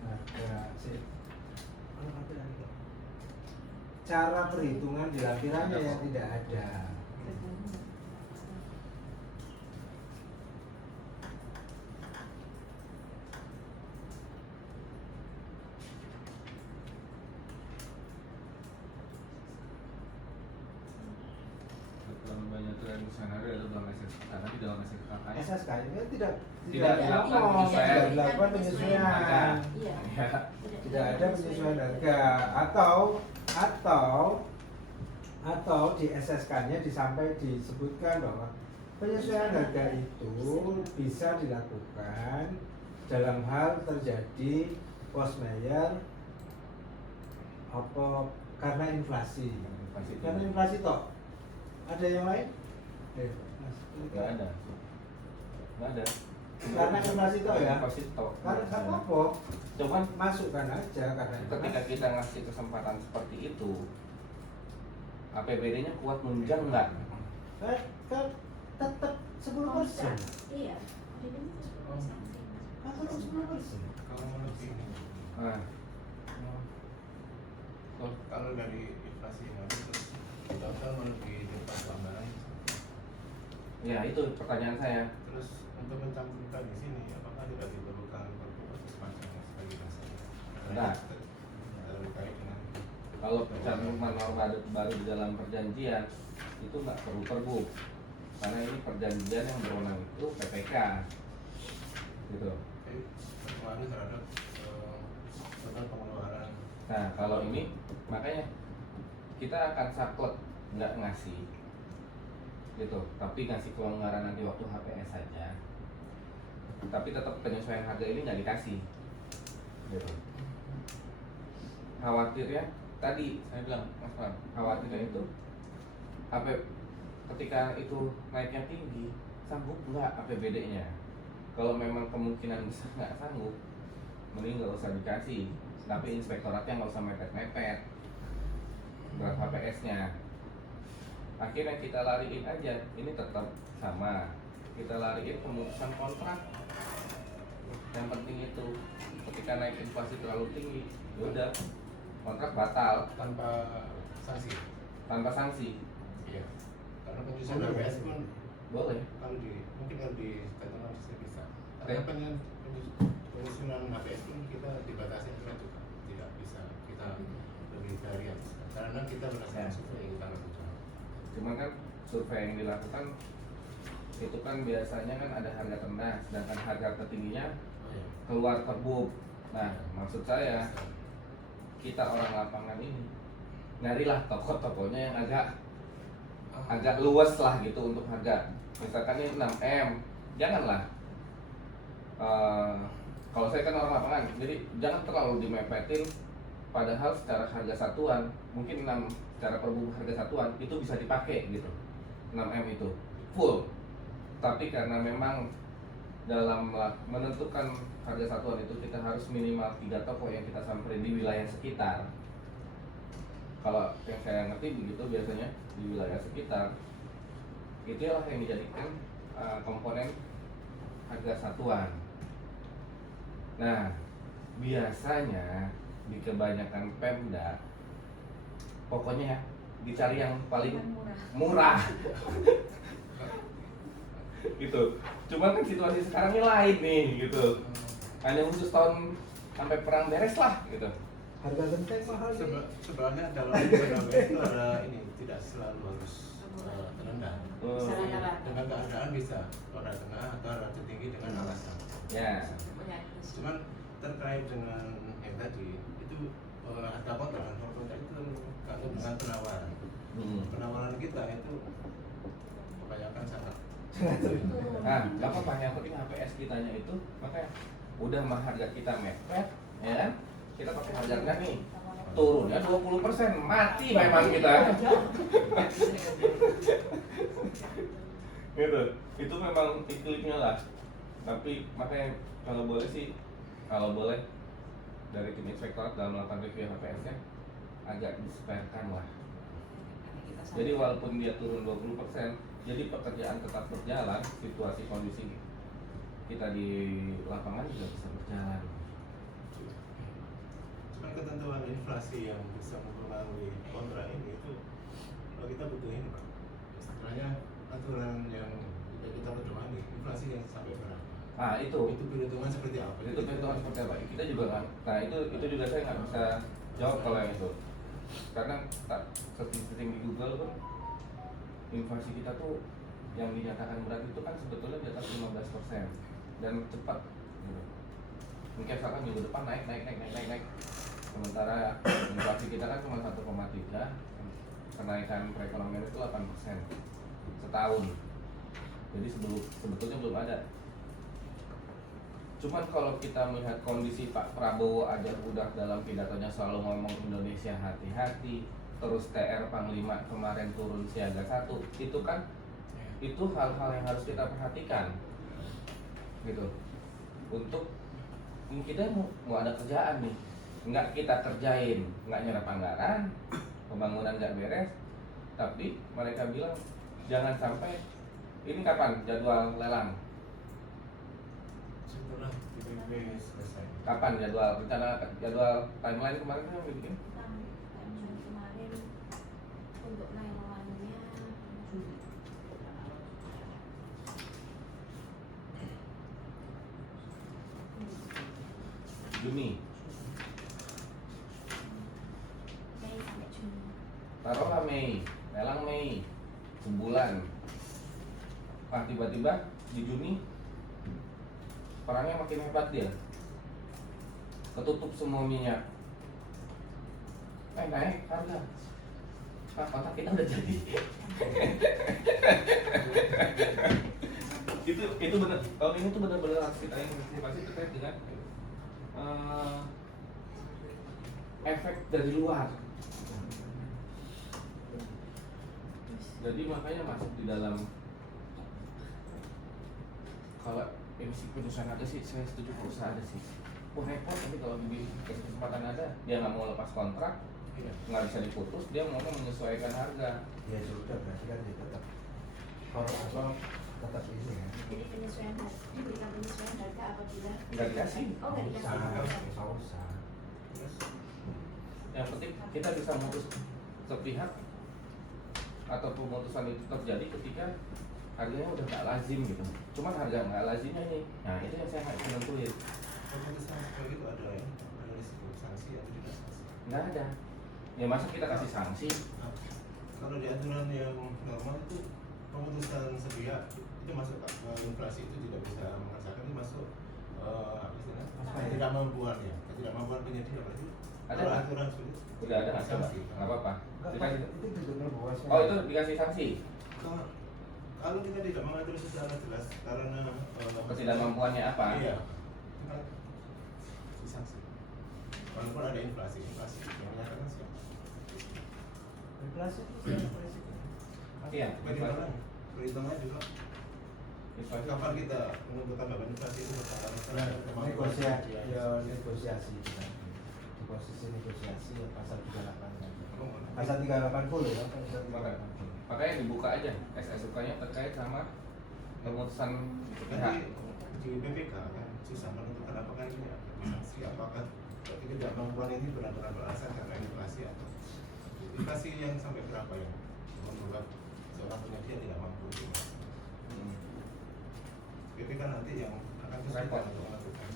harga cara perhitungan di lampirannya yang tidak ada. Dalam banyak penyesuaian harga itu dalam SSK, tapi dalam SSK SSK ini tidak dilakukan ngomong, penyesuaian. tidak dilakukan penyesuaian. Iya. Ya. Tidak ada penyesuaian harga atau di SSK-nya disebutkan bahwa penyesuaian harga itu bisa dilakukan dalam hal terjadi cost measure apa karena inflasi. Karena inflasi toh. Ada yang lain? Mas, Nggak ada. Karena inflasi toh ya. Inflasi toh. Karena nggak apa-apa. Cuman Masukkan aja karena ketika kita ngasih kesempatan seperti itu, APBD-nya kuat nunjang nggak? kan tetap 10%. Iya. Kan tetap 10%. Kalau melebihi, Nah, kalau dari inflasi yang ada terus total melebihi upah tambahan, ya itu pertanyaan saya. terus untuk mencantumkan di sini apakah tidak diperlukan perpu semacam sebagai dasar? Enggak. Kalau terkait dengan Kalau pencantuman norma baru di dalam perjanjian itu nggak perlu perbu, karena ini perjanjian yang berwenang itu PPK, gitu. pengaruh terhadap total pengeluaran. Nah kalau ini makanya kita akan saklek nggak ngasih, gitu. Tapi ngasih kelonggaran nanti waktu HPS saja. Tapi tetap penyesuaian harga ini nggak dikasih, gitu. Khawatirnya tadi saya bilang Mas Pram, khawatirnya itu ketika itu naiknya tinggi, sanggup nggak APBD-nya? Kalau memang kemungkinan besar nggak sanggup, mending nggak usah dikasih. Tapi inspektoratnya nggak usah mepet-mepet berat HPS-nya. Akhirnya kita lariin aja, ini tetap sama. Kita lariin pemutusan kontrak. Yang penting itu ketika naik inflasi terlalu tinggi, yaudah kontrak batal Tanpa sanksi. tanpa sanksi. Iya. Karena penyusunan HPS pun Boleh. mungkin kalau di ketentuan bisa. Oke. Karena penyusunan HPS pun kita dibatasi juga tidak bisa kita lebih dari atas. Karena kita berdasarkan Ya. survei yang kita lakukan. Cuman kan survei yang dilakukan itu kan biasanya kan ada harga terendah, sedangkan harga tertingginya keluar perbub. Nah, maksud saya kita orang lapangan ini nyarilah toko-tokonya yang agak luas lah gitu untuk harga. Misalkan ini 6M, janganlah. Kalau saya kan orang lapangan, jadi jangan terlalu dimepetin. Padahal secara harga satuan, mungkin 6 secara perbub harga satuan itu bisa dipakai gitu. 6M itu full. Tapi karena memang dalam menentukan harga satuan itu kita harus minimal 3 toko yang kita samperin di wilayah sekitar. Kalau yang saya ngerti begitu biasanya di wilayah sekitar, itulah yang dijadikan komponen harga satuan. Nah, biasanya di kebanyakan Pemda, pokoknya dicari yang paling murah. Gitu. Cuman kan situasi sekarang ini lain nih gitu. Hanya khusus tahun sampai perang beres lah gitu. Harga genteng mahal nih. Sebenarnya dalam ekonomi itu ada ini tidak selalu harus terendah. Dengan keadaan bisa orang tengah atau rada tinggi dengan alasan. Ya. Cuman terkait dengan yang tadi itu ada potongan itu kalau dengan penawaran. Penawaran kita itu kebanyakan sangat. Nah, gak apa-apa, yang penting HPS kitanya itu makanya udah mah harga kita mepet, ya kan? Kita pakai harga rendah nih, turunnya 20%, mati memang kita. Gitu, itu memang iklimnya lah. Tapi makanya kalau boleh sih, kalau boleh dari tim inspektorat dalam melakukan review HPS-nya agak disfairkan lah. Jadi walaupun dia turun 20%, jadi pekerjaan tetap berjalan, situasi kondisi kita di lapangan juga bisa berjalan. Cuman ketentuan inflasi yang bisa mempengaruhi kontrak ini itu kalau kita butuh ini Pak. Istilahnya aturan yang kita pedomani inflasi yang sampai berapa. Ah itu perhitungan seperti apa? Itu perhitungan seperti apa? Kita juga kan. Nah itu juga saya nggak bisa jawab kalau yang itu. Karena searching di Google pun inflasi kita tuh yang dinyatakan berat itu kan sebetulnya di atas 15% dan cepat gitu. Mungkin misalkan minggu depan naik. Sementara inflasi kita kan cuma 1,3, kenaikan perekonomian itu 8% setahun. Jadi sebetulnya belum ada. Cuman kalau kita melihat kondisi Pak Prabowo aja udah dalam pidatonya selalu ngomong Indonesia hati-hati, terus TR Panglima kemarin turun siaga 1, itu kan itu hal-hal yang harus kita perhatikan gitu. Untuk kita mau ada kerjaan nih, nggak kita kerjain, nggak nyerap anggaran, pembangunan nggak beres, tapi mereka bilang jangan sampai ini kapan jadwal lelang, setelah PPP selesai. kapan jadwal timeline kemarin kan bikin Kemarin untuk lelangannya Juni, Mei sampai Juni. taruhlah Mei, lelang Mei sebulan. Nah tiba-tiba di Juni perangnya makin hebat dia, ketutup semua minyak, naik harga. Nah, kontrak kita udah jadi. itu benar. Tahun ini tuh benar-benar kita antisipasi terkait dengan efek dari luar. Jadi makanya masuk di dalam, kalau emisi penyesuaian ada sih, saya setuju kalau usaha ada sih. Repot tapi kalau di kesempatan ada, dia nggak mau lepas kontrak, nggak bisa diputus, dia mau menyesuaikan harga. Ya sudah, berarti kan dia tetap kalau tetap ini ya. Jadi penyesuaian harga, diberikan penyesuaian harga apabila Nggak dikasih. Oh nggak dikasih. Usaha. Yang penting kita bisa memutus sepihak atau pemutusan itu terjadi ketika harganya udah nggak lazim gitu. Cuman harga nggak lazimnya nih, nah itu yang saya nggak bisa nentuin. Keputusan seperti itu ada ya, ada risiko sanksi atau tidak sanksi? Nggak ada. Ya masa kita kasih sanksi? Nah, kalau di aturan yang normal itu pemutusan sepihak itu masuk inflasi itu tidak bisa mengerjakan, itu masuk apa istilahnya? Ketidakmampuan ya, ketidakmampuan penyedia berarti. Ada Kalau nggak? aturan sulit. Udah ada nggak? Sanksi. Nggak apa-apa. Dikasih. Itu gubernur bawasnya. Oh itu dikasih sanksi. Kalau kita tidak mengatur secara jelas karena Ketidakmampuannya apa? Iya. Kita sanksi. Walaupun ada inflasi yang menyatakan siapa? Inflasi itu siapa presiden? Iya. Perhitungan juga. inflasi. Kapan kita menentukan bahwa inflasi itu berdasarkan negosiasi, ya negosiasi kita di posisi negosiasi ya pasal 38 kan. Pasal 38 full ya, pasal 38. Makanya dibuka aja SSUK-nya terkait sama pemutusan Nanti di BPK kan susah menentukan apakah ini sanksi, apakah ketidakmampuan ini benar-benar berasal karena inflasi atau inflasi yang sampai berapa yang membuat seorang penyedia tidak mampu itu. BPK nanti yang akan kesulitan untuk menentukan.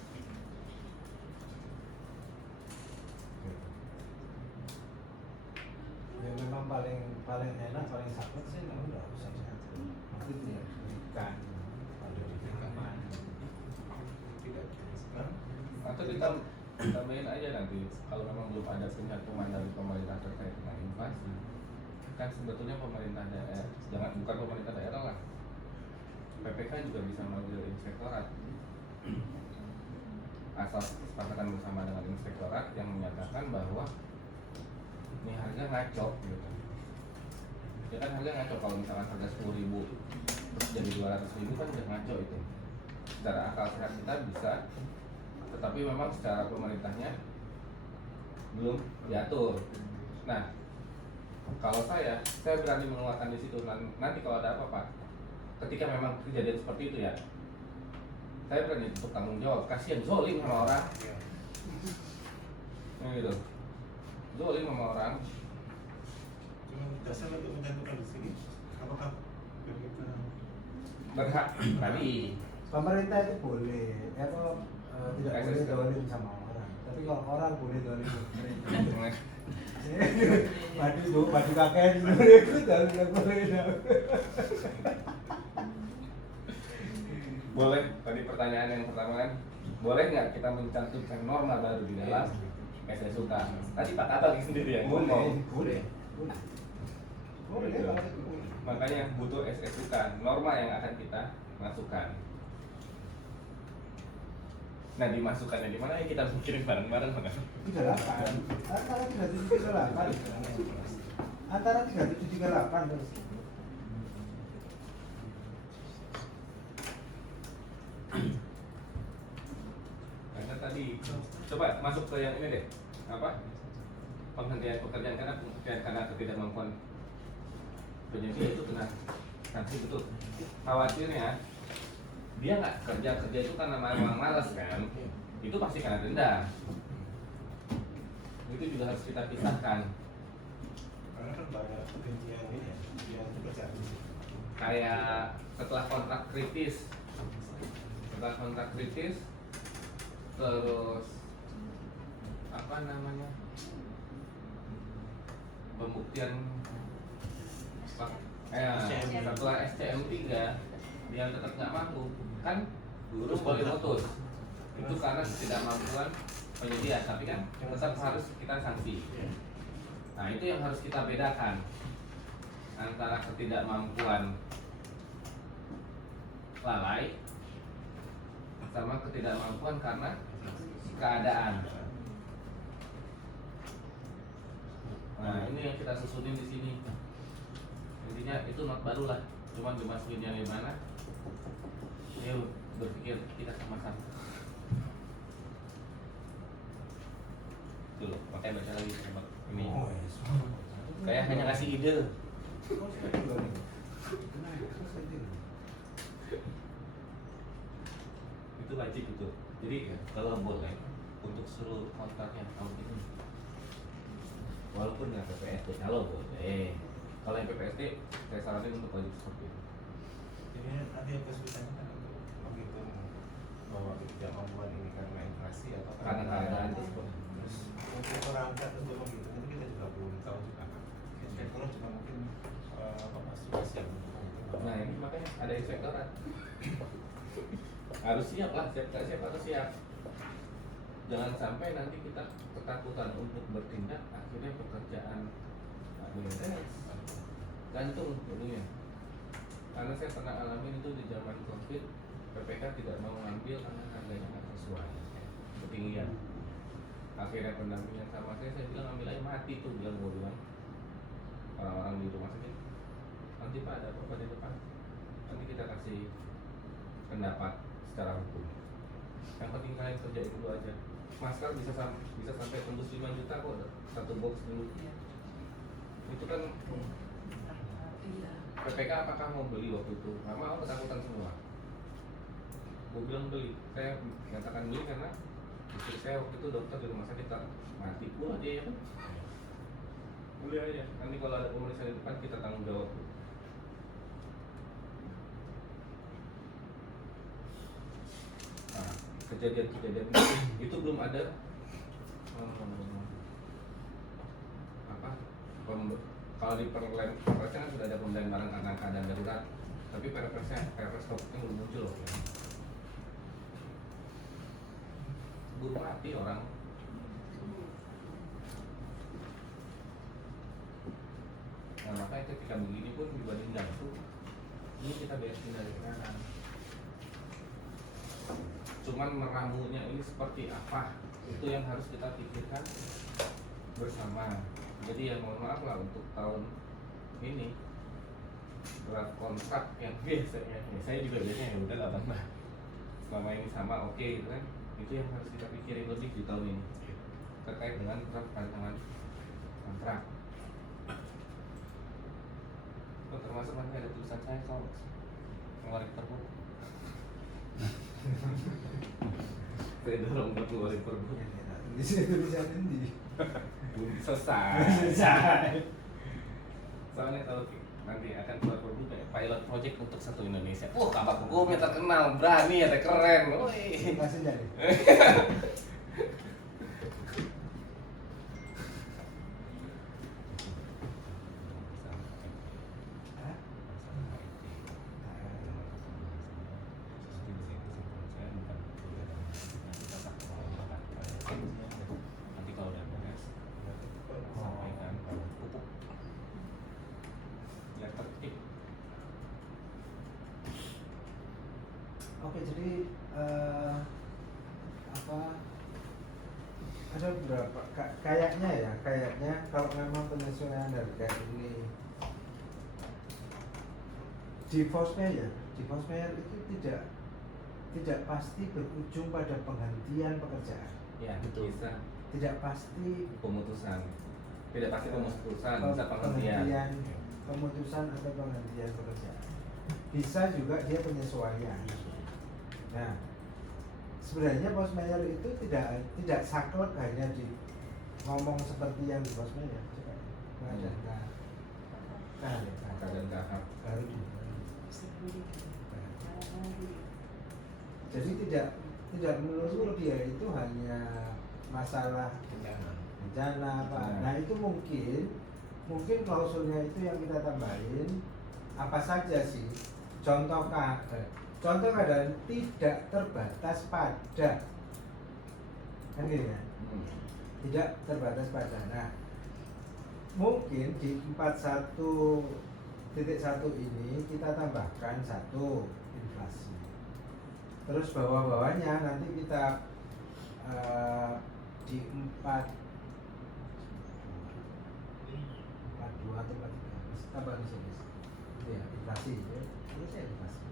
Ya memang paling enak, paling sakit sih memang nggak usah diatur. Nanti tidak diberikan pada aman. Tidak kan? Atau kita tambahin aja nanti kalau memang belum ada pencantuman dari pemerintah terkait dengan inflasi, kan sebetulnya pemerintah daerah, bukan pemerintah daerah lah, PPK juga bisa memanggil inspektorat asal kesepakatan bersama dengan inspektorat yang menyatakan bahwa ini harga ngaco gitu. Ya kan harga ngaco, kalau misalkan harga 10.000 terus jadi 200.000 kan udah ngaco itu. Secara akal sehat kita bisa, tetapi memang secara pemerintahnya belum diatur. Nah, kalau saya berani mengeluarkan di situ. Nanti kalau ada apa-apa, ketika memang kejadian seperti itu ya, saya berani untuk tanggung jawab. Kasihan, zolim sama orang. Nah, gitu. Zolim sama orang. Cuma dasar untuk menentukan di sini apakah BPK Berhak tadi. Pemerintah itu boleh, tidak boleh dolim sama orang. Tapi kalau orang boleh dolim pemerintah. Madu kakek itu dolim boleh. Boleh, tadi pertanyaan yang pertama kan, boleh nggak kita mencantumkan norma baru di dalam SSUK? Tadi Pak Tata sendiri yang ngomong. Boleh. Gitu. Makanya butuh SSUK, norma yang akan kita masukkan. Nah, dimasukkannya di mana ya, kita mikirin bareng-bareng kan? 38. Antara 3738 terus. Karena tadi coba masuk ke yang ini deh, apa? Penghentian pekerjaan karena ketidakmampuan penyedia itu kena sanksi betul. Khawatirnya dia nggak kerja itu karena memang malas kan, itu pasti kena denda. Itu juga harus kita pisahkan. karena kan banyak rincian ini ya yang dibaca di sini. Kayak setelah kontrak kritis, terus apa namanya, pembuktian setelah SCM 3 dia tetap nggak mampu kan, guru boleh putus itu karena ketidakmampuan penyedia, tapi kan tetap harus kita sanksi. Nah, itu yang harus kita bedakan antara ketidakmampuan lalai sama ketidakmampuan karena keadaan. Nah, ini yang kita susunin di sini. Intinya itu not baru lah, cuman dimasukinnya di mana? Ayo berpikir kita sama-sama. Tuh, makanya baca lagi ini. Kayak hanya ngasih ide. Itu wajib itu. Jadi kalau boleh untuk seluruh kontraknya tahun ini, walaupun nggak PPSD, kalau boleh. Kalau yang PPSD saya saranin untuk wajib seperti itu. Jadi nanti yang kesulitannya kan untuk menghitung bahwa ketidakmampuan ini karena inflasi atau Karena keadaan itu. Terus untuk perangkat untuk menghitung itu kita juga belum tahu juga kan. Inspektorat juga mungkin situasi yang Nah, ini makanya ada inspektorat. Harus siap lah, siap harus siap. Jangan sampai nanti kita ketakutan untuk bertindak, akhirnya pekerjaan beres. Gantung dulunya. Karena saya pernah alamin itu di zaman COVID, PPK tidak mau ngambil karena harganya nggak sesuai, ketinggian. Akhirnya pendampingan sama saya bilang ambil aja, mati tuh bilang orang-orang di rumah sakit. Nanti Pak ada apa-apa di depan, nanti kita kasih pendapat secara hukum. Yang penting kalian kerjain dulu aja. Masker bisa sampai tembus 5 juta kok satu box dulu. Itu kan PPK apakah mau beli waktu itu? Nggak mau, ketakutan semua. Gue bilang beli, saya nyatakan beli karena istri saya waktu itu dokter di rumah sakit mati pula dia ya kan. Beli aja, nanti kalau ada pemeriksaan di depan kita tanggung jawab. Nah, kejadian itu belum ada kalau di perlem kan sudah ada pembelian barang karena keadaan darurat, tapi perpresnya stopnya belum muncul loh ya. Buru mati orang. Nah makanya ketika begini pun dibanding itu ini kita beresin dari sekarang. Cuman meramunya ini seperti apa, itu yang harus kita pikirkan bersama. Jadi ya mohon maaf lah untuk tahun ini draft kontrak yang biasanya saya juga biasanya ya udah lah bang, selama ini sama oke gitu kan, itu yang harus kita pikirin lebih di tahun ini terkait dengan draft rancangan kontrak. Termasuk nanti ada tulisan saya soal ngeluarin perbu. Saya dorong buat ngeluarin perbu. Di sini tulisan ini Belum selesai. Soalnya kalau nanti akan keluar perbu kayak pilot project untuk satu Indonesia. Kabak hukumnya terkenal, berani ya, keren. Woi. masih jadi. Nanti kalau udah beres sampaikan pupuk biar tertib. Oke, jadi ada beberapa kayaknya kalau memang penyesuaian harga ini di force mayor itu tidak pasti berujung pada penghentian pekerjaan. Ya, bisa Tidak pasti pemutusan. Tidak pasti pemutusan, bisa penghentian. Pemutusan atau penghentian pekerjaan. Bisa juga dia penyesuaian. Nah, sebenarnya force mayor itu tidak saklek hanya di ngomong seperti yang di force mayor. Keadaan kahar. Jadi tidak melulu dia itu hanya masalah bencana apa. Nah itu mungkin klausulnya itu yang kita tambahin apa saja sih. Contoh keadaan tidak terbatas pada, kan gini ya? Tidak terbatas pada. Nah mungkin di 41.1 ini kita tambahkan 1 inflasi. Terus bawah-bawahnya nanti kita di 42 atau 43 tambah di sini. Ya, inflasi ya. Ini saya inflasi.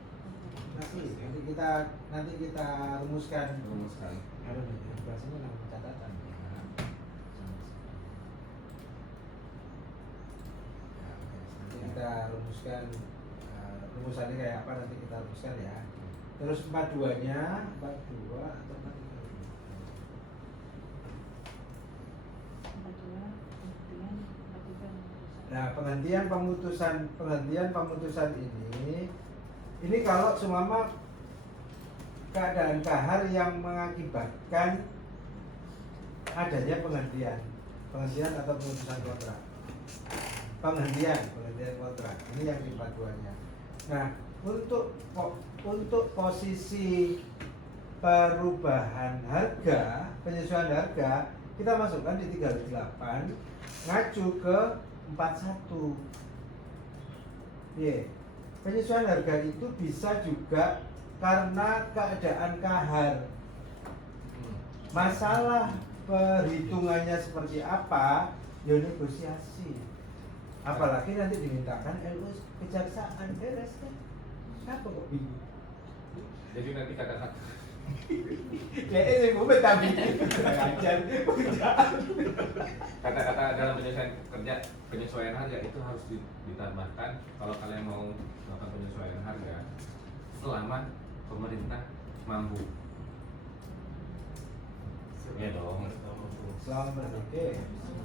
Nanti kita rumuskan. Inflasinya nama catatan. Nanti kita rumuskan rumusannya kayak apa, nanti kita rumuskan ya. Terus 42-nya 42 atau 43. Nah, penghentian pemutusan ini kalau seumpama keadaan kahar yang mengakibatkan adanya penghentian atau pemutusan kontrak. Penghentian kontrak. Ini yang di 42-nya. Nah, untuk posisi perubahan harga, penyesuaian harga, kita masukkan di 38 ngacu ke 41. Yeah. Penyesuaian harga itu bisa juga karena keadaan kahar. Masalah perhitungannya seperti apa, ya negosiasi. Apalagi nanti dimintakan LU kejaksaan, beres kan? Apa kok bingung? Jadi nanti kata-kata Dia ini gue tapi ngajar. kata-kata dalam penyesuaian harga itu harus ditambahkan kalau kalian mau melakukan penyesuaian harga selama pemerintah mampu. Iya dong. Selamat oke.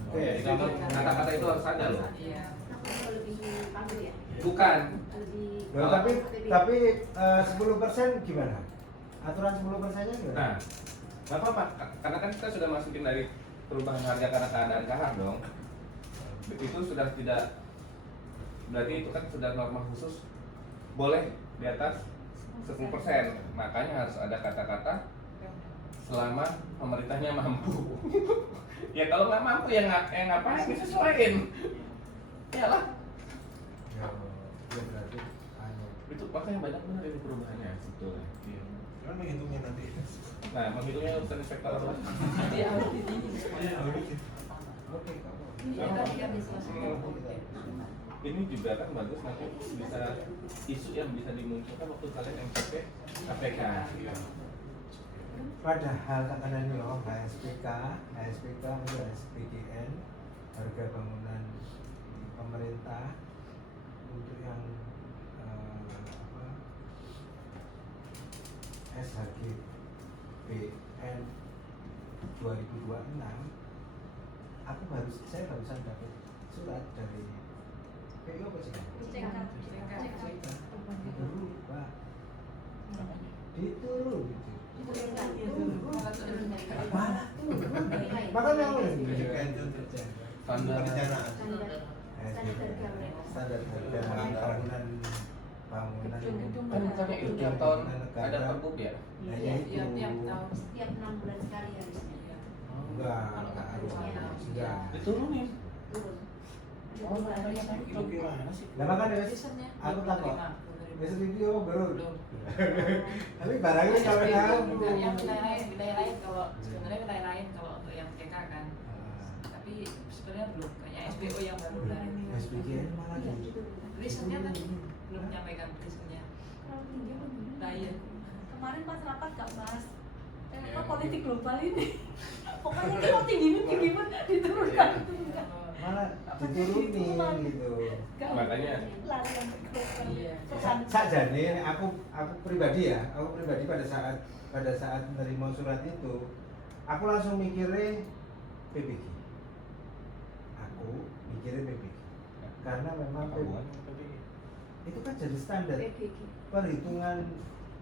Oke, Jadi kata-kata itu harus ada loh. Iya. Aku lebih panggil ya. Bukan. Lebih. Loh, tapi 10% gimana? Aturan 10%-nya gimana? Nah, nggak apa-apa, karena kan kita sudah masukin dari perubahan harga karena keadaan kahar dong. Itu sudah tidak, berarti itu kan sudah norma khusus boleh di atas 10%. Makanya harus ada kata-kata selama pemerintahnya mampu. Ya kalau nggak mampu ya ngapain disesuaiin? Iyalah. Ya, berarti Itu makanya banyak benar ini perubahannya sebetulnya. Iya. Kan menghitungnya nanti. Nah, menghitungnya urusan inspektor apa? Nanti audit ini. Oke, kamu. Ini kan dia bisa. Ini juga kan bagus nanti bisa isu yang bisa dimunculkan waktu kalian MCP KPK. Padahal katanya nih loh, HSPK itu HSPGN, harga bangunan pemerintah untuk yang SHGBN 2026, saya barusan dapat surat dari PO apa sih? Berubah, diturun gitu. Malah turun. Makanya aku Standar Perencanaan. standar harga bangunan kan bukannya itu tiap tahun ada pergub ya? Nah, ya itu. Setiap 6 bulan sekali harusnya. Enggak harus. Enggak. Diturunin. Turun. Oh, itu gimana sih? Nah, makanya aku takut. Besok video belum. Tapi barangnya kalau kamu. Yang wilayah lain kalau sebenarnya wilayah lain kalau untuk yang TK kan, tapi sebenarnya belum kayak SBO yang baru lah. SPGN mana gitu? Risetnya tadi belum menyampaikan risetnya. Nah iya. Kemarin pas rapat gak bahas politik global ini. Pokoknya kita tinggi pun diturunkan. Malah diturunin gitu. Makanya Larian ke global. Iya. Sajane aku pribadi pada saat menerima surat itu, aku langsung mikirnya PBG. Karena memang itu kan jadi standar perhitungan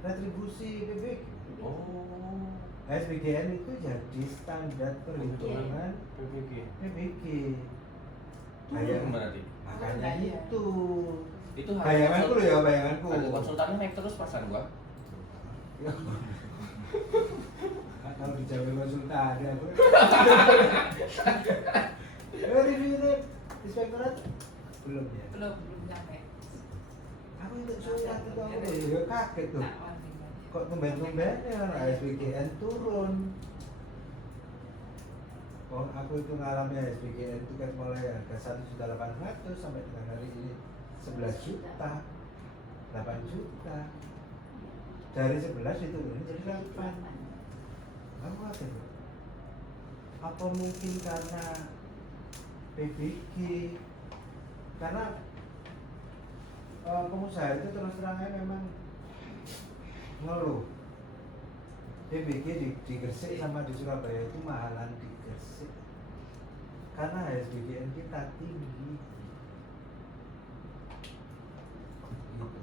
retribusi PBG. oh SPGN itu jadi standar perhitungan PBG. turun berarti. Makanya itu Itu bayanganku loh ya, bayanganku. Harga konsultannya naik terus pasan gua. Kalau di Jawa konsultan ada aku. Review inspektorat belum ya. Belum nyampe. Aku itu surat itu aku ya kaget tuh. Nah, warning. Kok tumben-tumbennya SPGN turun. Oh, aku itu ngalami SPGN itu kan mulai harga 1.800.000 sampai dengan hari ini 11 juta, 8 juta. Dari 11 diturunin jadi 8. Aku kaget tuh. Apa mungkin karena PBG? Karena pengusaha itu terus terangnya memang ngeluh PBG di Gresik sama di Surabaya itu mahalan di Gresik karena HSBGN kita tinggi gitu.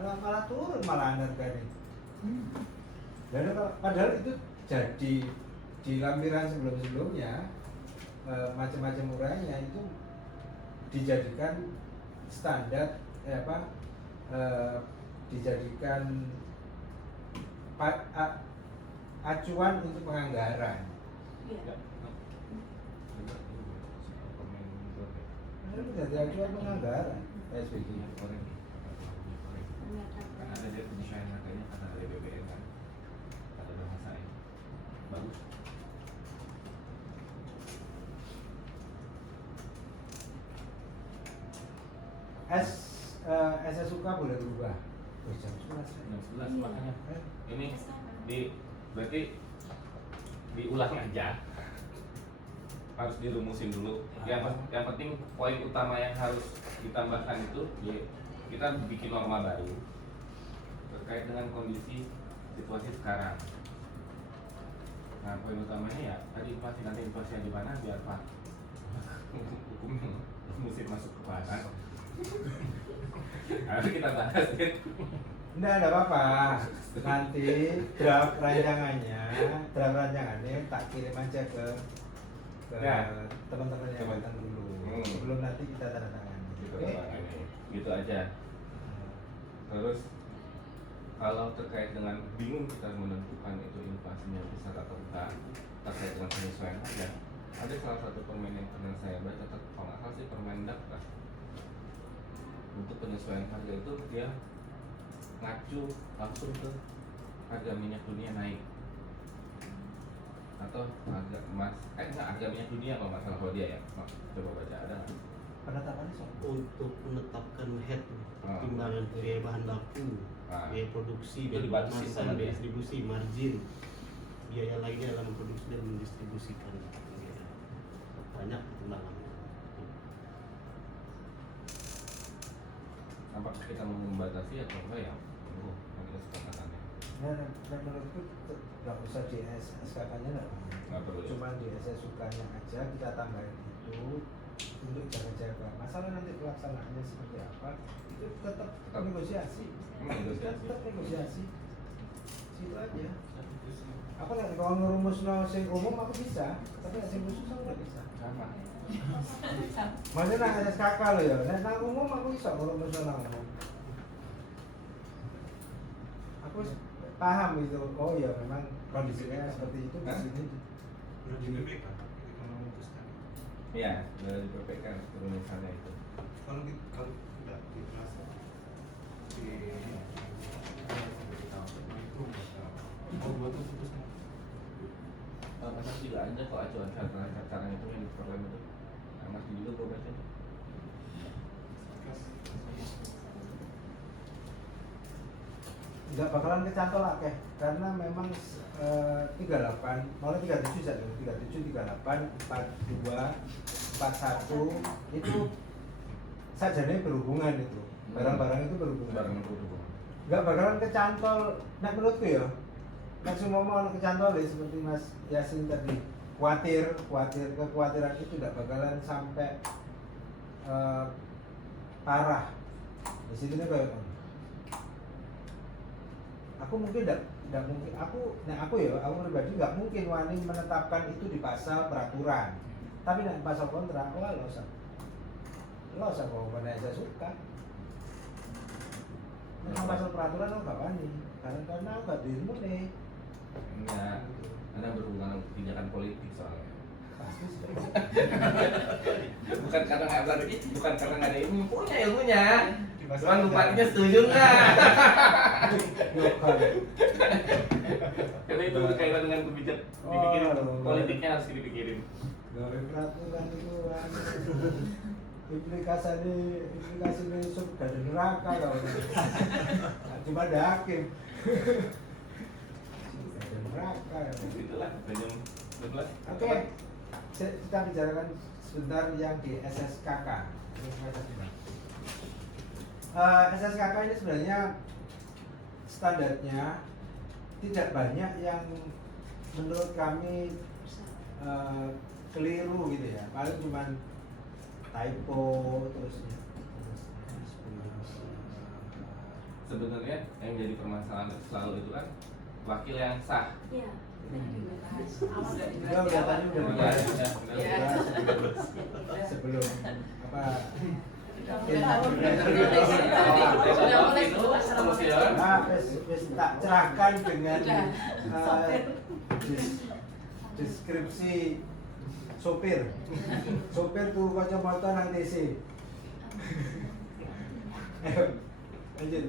malah turun malah harganya. Dan padahal itu jadi di lampiran sebelumnya macam-macam uraiannya itu dijadikan standar dijadikan acuan untuk penganggaran. Iya. Itu jadi acuan penganggaran SPG. Kan ada dia penyesuaian harganya karena dari BBM kan. Kata bahasa ini bagus. SSUK boleh berubah jam 11. Jam 11 makanya ini berarti diulang aja, harus dirumusin dulu. Yang penting poin utama yang harus ditambahkan itu ya, kita bikin norma baru terkait dengan kondisi situasi sekarang. Nah, poin utamanya ya tadi inflasi, nanti inflasinya di mana biar Pak hukum mesti masuk ke mana. Harus kita bahas kan. Enggak ada apa-apa. Nanti draft rancangannya tak kirim aja ke Ya. teman-teman yang datang dulu. Sebelum nanti kita tanda tangan. Gitu, Oke? gitu aja. Terus kalau terkait dengan bingung kita menentukan itu inflasinya besar atau enggak terkait dengan penyesuaian harga, ada salah satu permen yang pernah saya baca, kalau nggak salah sih Permendak lah, untuk penyesuaian harga itu dia ngacu langsung ke harga minyak dunia naik atau harga emas, enggak, harga minyak dunia kalau nggak salah kalau dia ya. Coba baca, ada nggak? Penetapannya soal Untuk menetapkan head timbangan biaya bahan baku, biaya produksi, Itu biaya dibatasin kemasan, sama biaya dia. distribusi, margin, biaya lainnya dalam memproduksi dan mendistribusikan. Banyak timbangan. Apakah kita mau membatasi atau enggak ya? Nanti kesepakatannya. Nah, menurutku nggak usah di SKK-nya Nggak perlu ya? cuma di SSUK-nya aja kita tambahin itu untuk jaga-jaga. Masalah nanti pelaksanaannya seperti apa itu tetap negosiasi. Negosiasi. Tetap negosiasi. Situ aja. Aku nek kalau ngerumusno sing umum aku bisa, tapi nek sing khusus aku nggak bisa. Sama. Maksudnya nang SKK loh ya, nek nang umum aku bisa ngerumusno nang umum. Aku paham itu. Oh ya memang kondisinya seperti itu di sini. Udah di BPK ketika memutuskan. Iya, dari BPK perumisannya itu. Kalau tidak di kelas di mau buat itu putuskan. Masa juga ada kok acuan cara itu yang diperlukan itu. Nah, masih juga gue baca. Nggak bakalan kecantol akeh karena memang 38 mulai 37 saja 37 38 42 41 itu sajane berhubungan itu barang-barang itu berhubungan Barang berhubungan. nggak bakalan kecantol nek menurutku ya nek semua mau kecantol ya seperti Mas Yasin tadi kekhawatiran itu nggak bakalan sampai parah di sini kayak aku mungkin tidak mungkin aku pribadi nggak mungkin wani menetapkan itu di pasal peraturan tapi di pasal kontrak lo usah mau mana aja suka nah, pasal peraturan lo nggak wani karena aku nggak diilmu nih Enggak, karena berhubungan dengan kebijakan politik soalnya. pasti sih Bukan karena nggak ada ilmu, punya ilmunya. Cuman bupatinya setuju nggak? Karena itu berkaitan dengan kebijakan, dipikirin politiknya harus dipikirin. gawe peraturan itu implikasinya surga dan neraka kalau cuma ada hakim surga dan neraka Itulah jam 12. Oke, kita bicarakan sebentar yang di SSKK. SSKK ini sebenarnya standarnya tidak banyak yang menurut kami keliru gitu ya. Paling cuma typo terus. Sebenarnya yang jadi permasalahan selalu itu kan wakil yang sah. Iya. Udah tadi udah dibahas. Sebelum apa? Tak cerahkan dengan deskripsi sopir turu kacamata nang TC. Lanjut.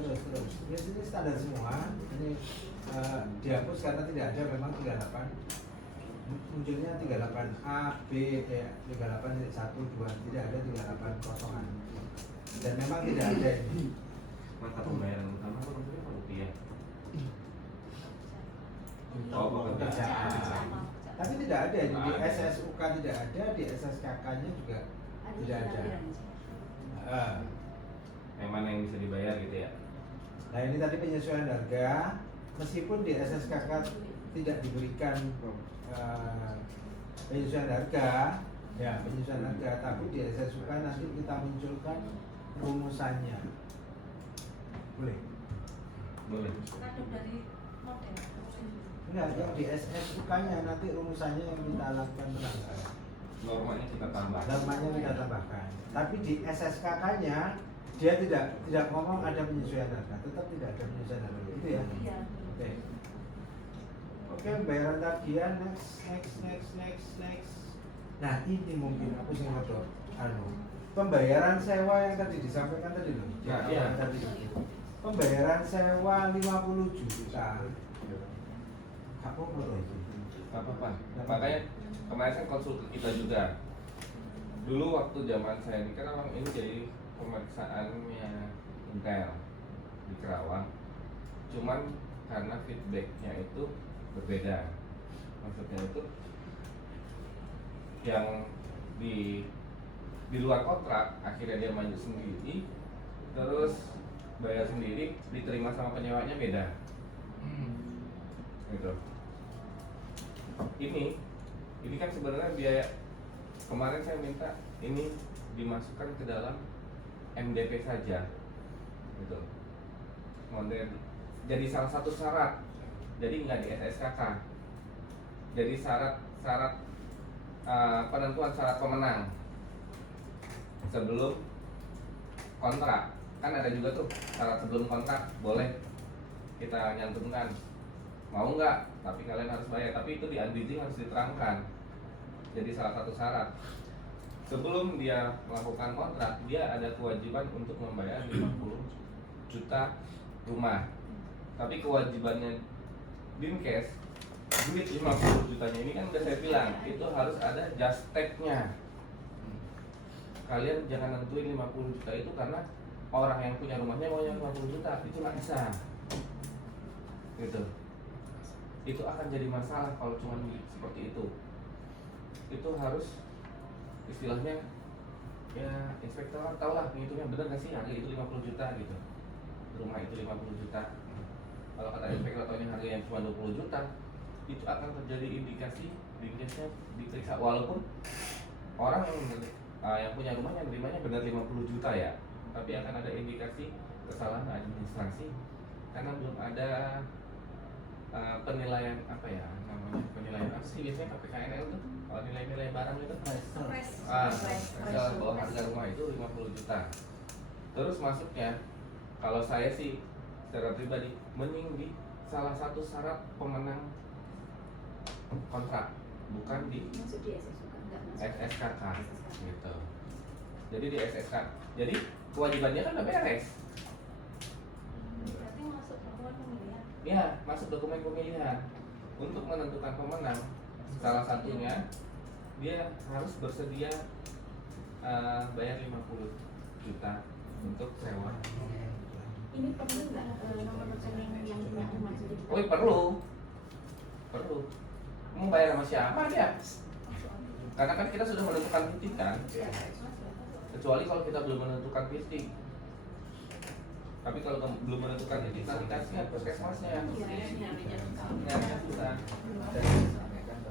Terus ini standar semua. Ini dihapus karena tidak ada memang 38. munculnya 38A, B, 38.1, 2, tidak ada 38 kosongan. Dan memang tidak ada ini. Mata pembayaran utama itu maksudnya apa rupiah? Oh, pekerjaan. Sama. Tapi tidak ada ini di SSUK, tidak ada di SSKK-nya juga tidak ada. Ah. Yang mana yang bisa dibayar gitu ya? Nah ini tadi penyesuaian harga, meskipun di SSKK tidak diberikan penyesuaian harga, ya penyesuaian harga, tapi di SSUK nanti kita munculkan rumusannya. Boleh? Boleh. Kadang dari model. Enggak, yang di SSUK-nya nanti rumusannya yang kita lakukan penangkapan. Normanya kita tambah. Namanya kita tambahkan. Tapi di SSKK-nya dia tidak ngomong ada penyesuaian harga, tetap tidak ada penyesuaian harga. Itu ya. Iya. Oke. Oke, pembayaran tagihan next. Nah, ini mungkin aku sing ngotot pembayaran sewa yang tadi disampaikan tadi loh. Nah, Yang iya. tadi. Pembayaran sewa 50 juta. Apa itu? Apa Pak? Makanya kemarin kan konsul ke kita juga. Dulu waktu zaman saya ini kan orang ini jadi pemeriksaannya Intel di Kerawang. Cuman karena feedbacknya itu berbeda. Maksudnya itu yang di luar kontrak akhirnya dia maju sendiri, terus bayar sendiri, diterima sama penyewanya beda. Gitu. Ini kan sebenarnya biaya. Kemarin saya minta ini dimasukkan ke dalam MDP saja, gitu. Model jadi salah satu syarat. Jadi nggak di SSKK. Jadi syarat penentuan syarat pemenang sebelum kontrak. Kan ada juga tuh syarat sebelum kontrak, boleh kita nyantumkan. Mau nggak? Tapi kalian harus bayar. Tapi itu di unbridging harus diterangkan. Jadi salah satu syarat sebelum dia melakukan kontrak, dia ada kewajiban untuk membayar 50 juta rumah. Tapi kewajibannya Dinkes, duit 50 jutanya ini kan udah saya bilang itu harus ada just take-nya. Kalian jangan nentuin 50 juta itu karena orang yang punya rumahnya maunya 50 juta, itu nggak bisa. Gitu. Itu akan jadi masalah kalau cuma seperti itu. Itu harus istilahnya ya inspektorat tahu lah ngitungnya benar nggak sih harga itu 50 juta gitu, rumah itu 50 juta. Kalau kata inspektor tahu ini harganya cuma 20 juta, itu akan terjadi indikasi Dinkesnya diperiksa walaupun orang yang punya rumahnya nerimanya benar 50 juta ya, tapi akan ada indikasi kesalahan administrasi karena belum ada penilaian apa ya namanya, penilaian apa sih biasanya PPKNL tuh kalau nilai-nilai barang itu bahwa harga rumah itu 50 juta. Terus masuknya kalau saya sih secara pribadi mending di salah satu syarat pemenang kontrak, bukan di Masuk di SSUK, enggak masuk. SSKK gitu. Jadi di SSK, jadi kewajibannya kan udah beres. Berarti masuk dokumen pemilihan. Ya, masuk dokumen pemilihan. Untuk menentukan pemenang, salah satunya dia harus bersedia bayar 50 juta untuk sewa. Ini perlu nggak nomor rekening yang punya rumah jadi? Oh, perlu. Mau bayar sama siapa dia? Karena kan kita sudah menentukan titik kan. Kecuali kalau kita belum menentukan titik. Tapi kalau belum menentukan titik nanti kasih puskesmasnya. Ya, susah.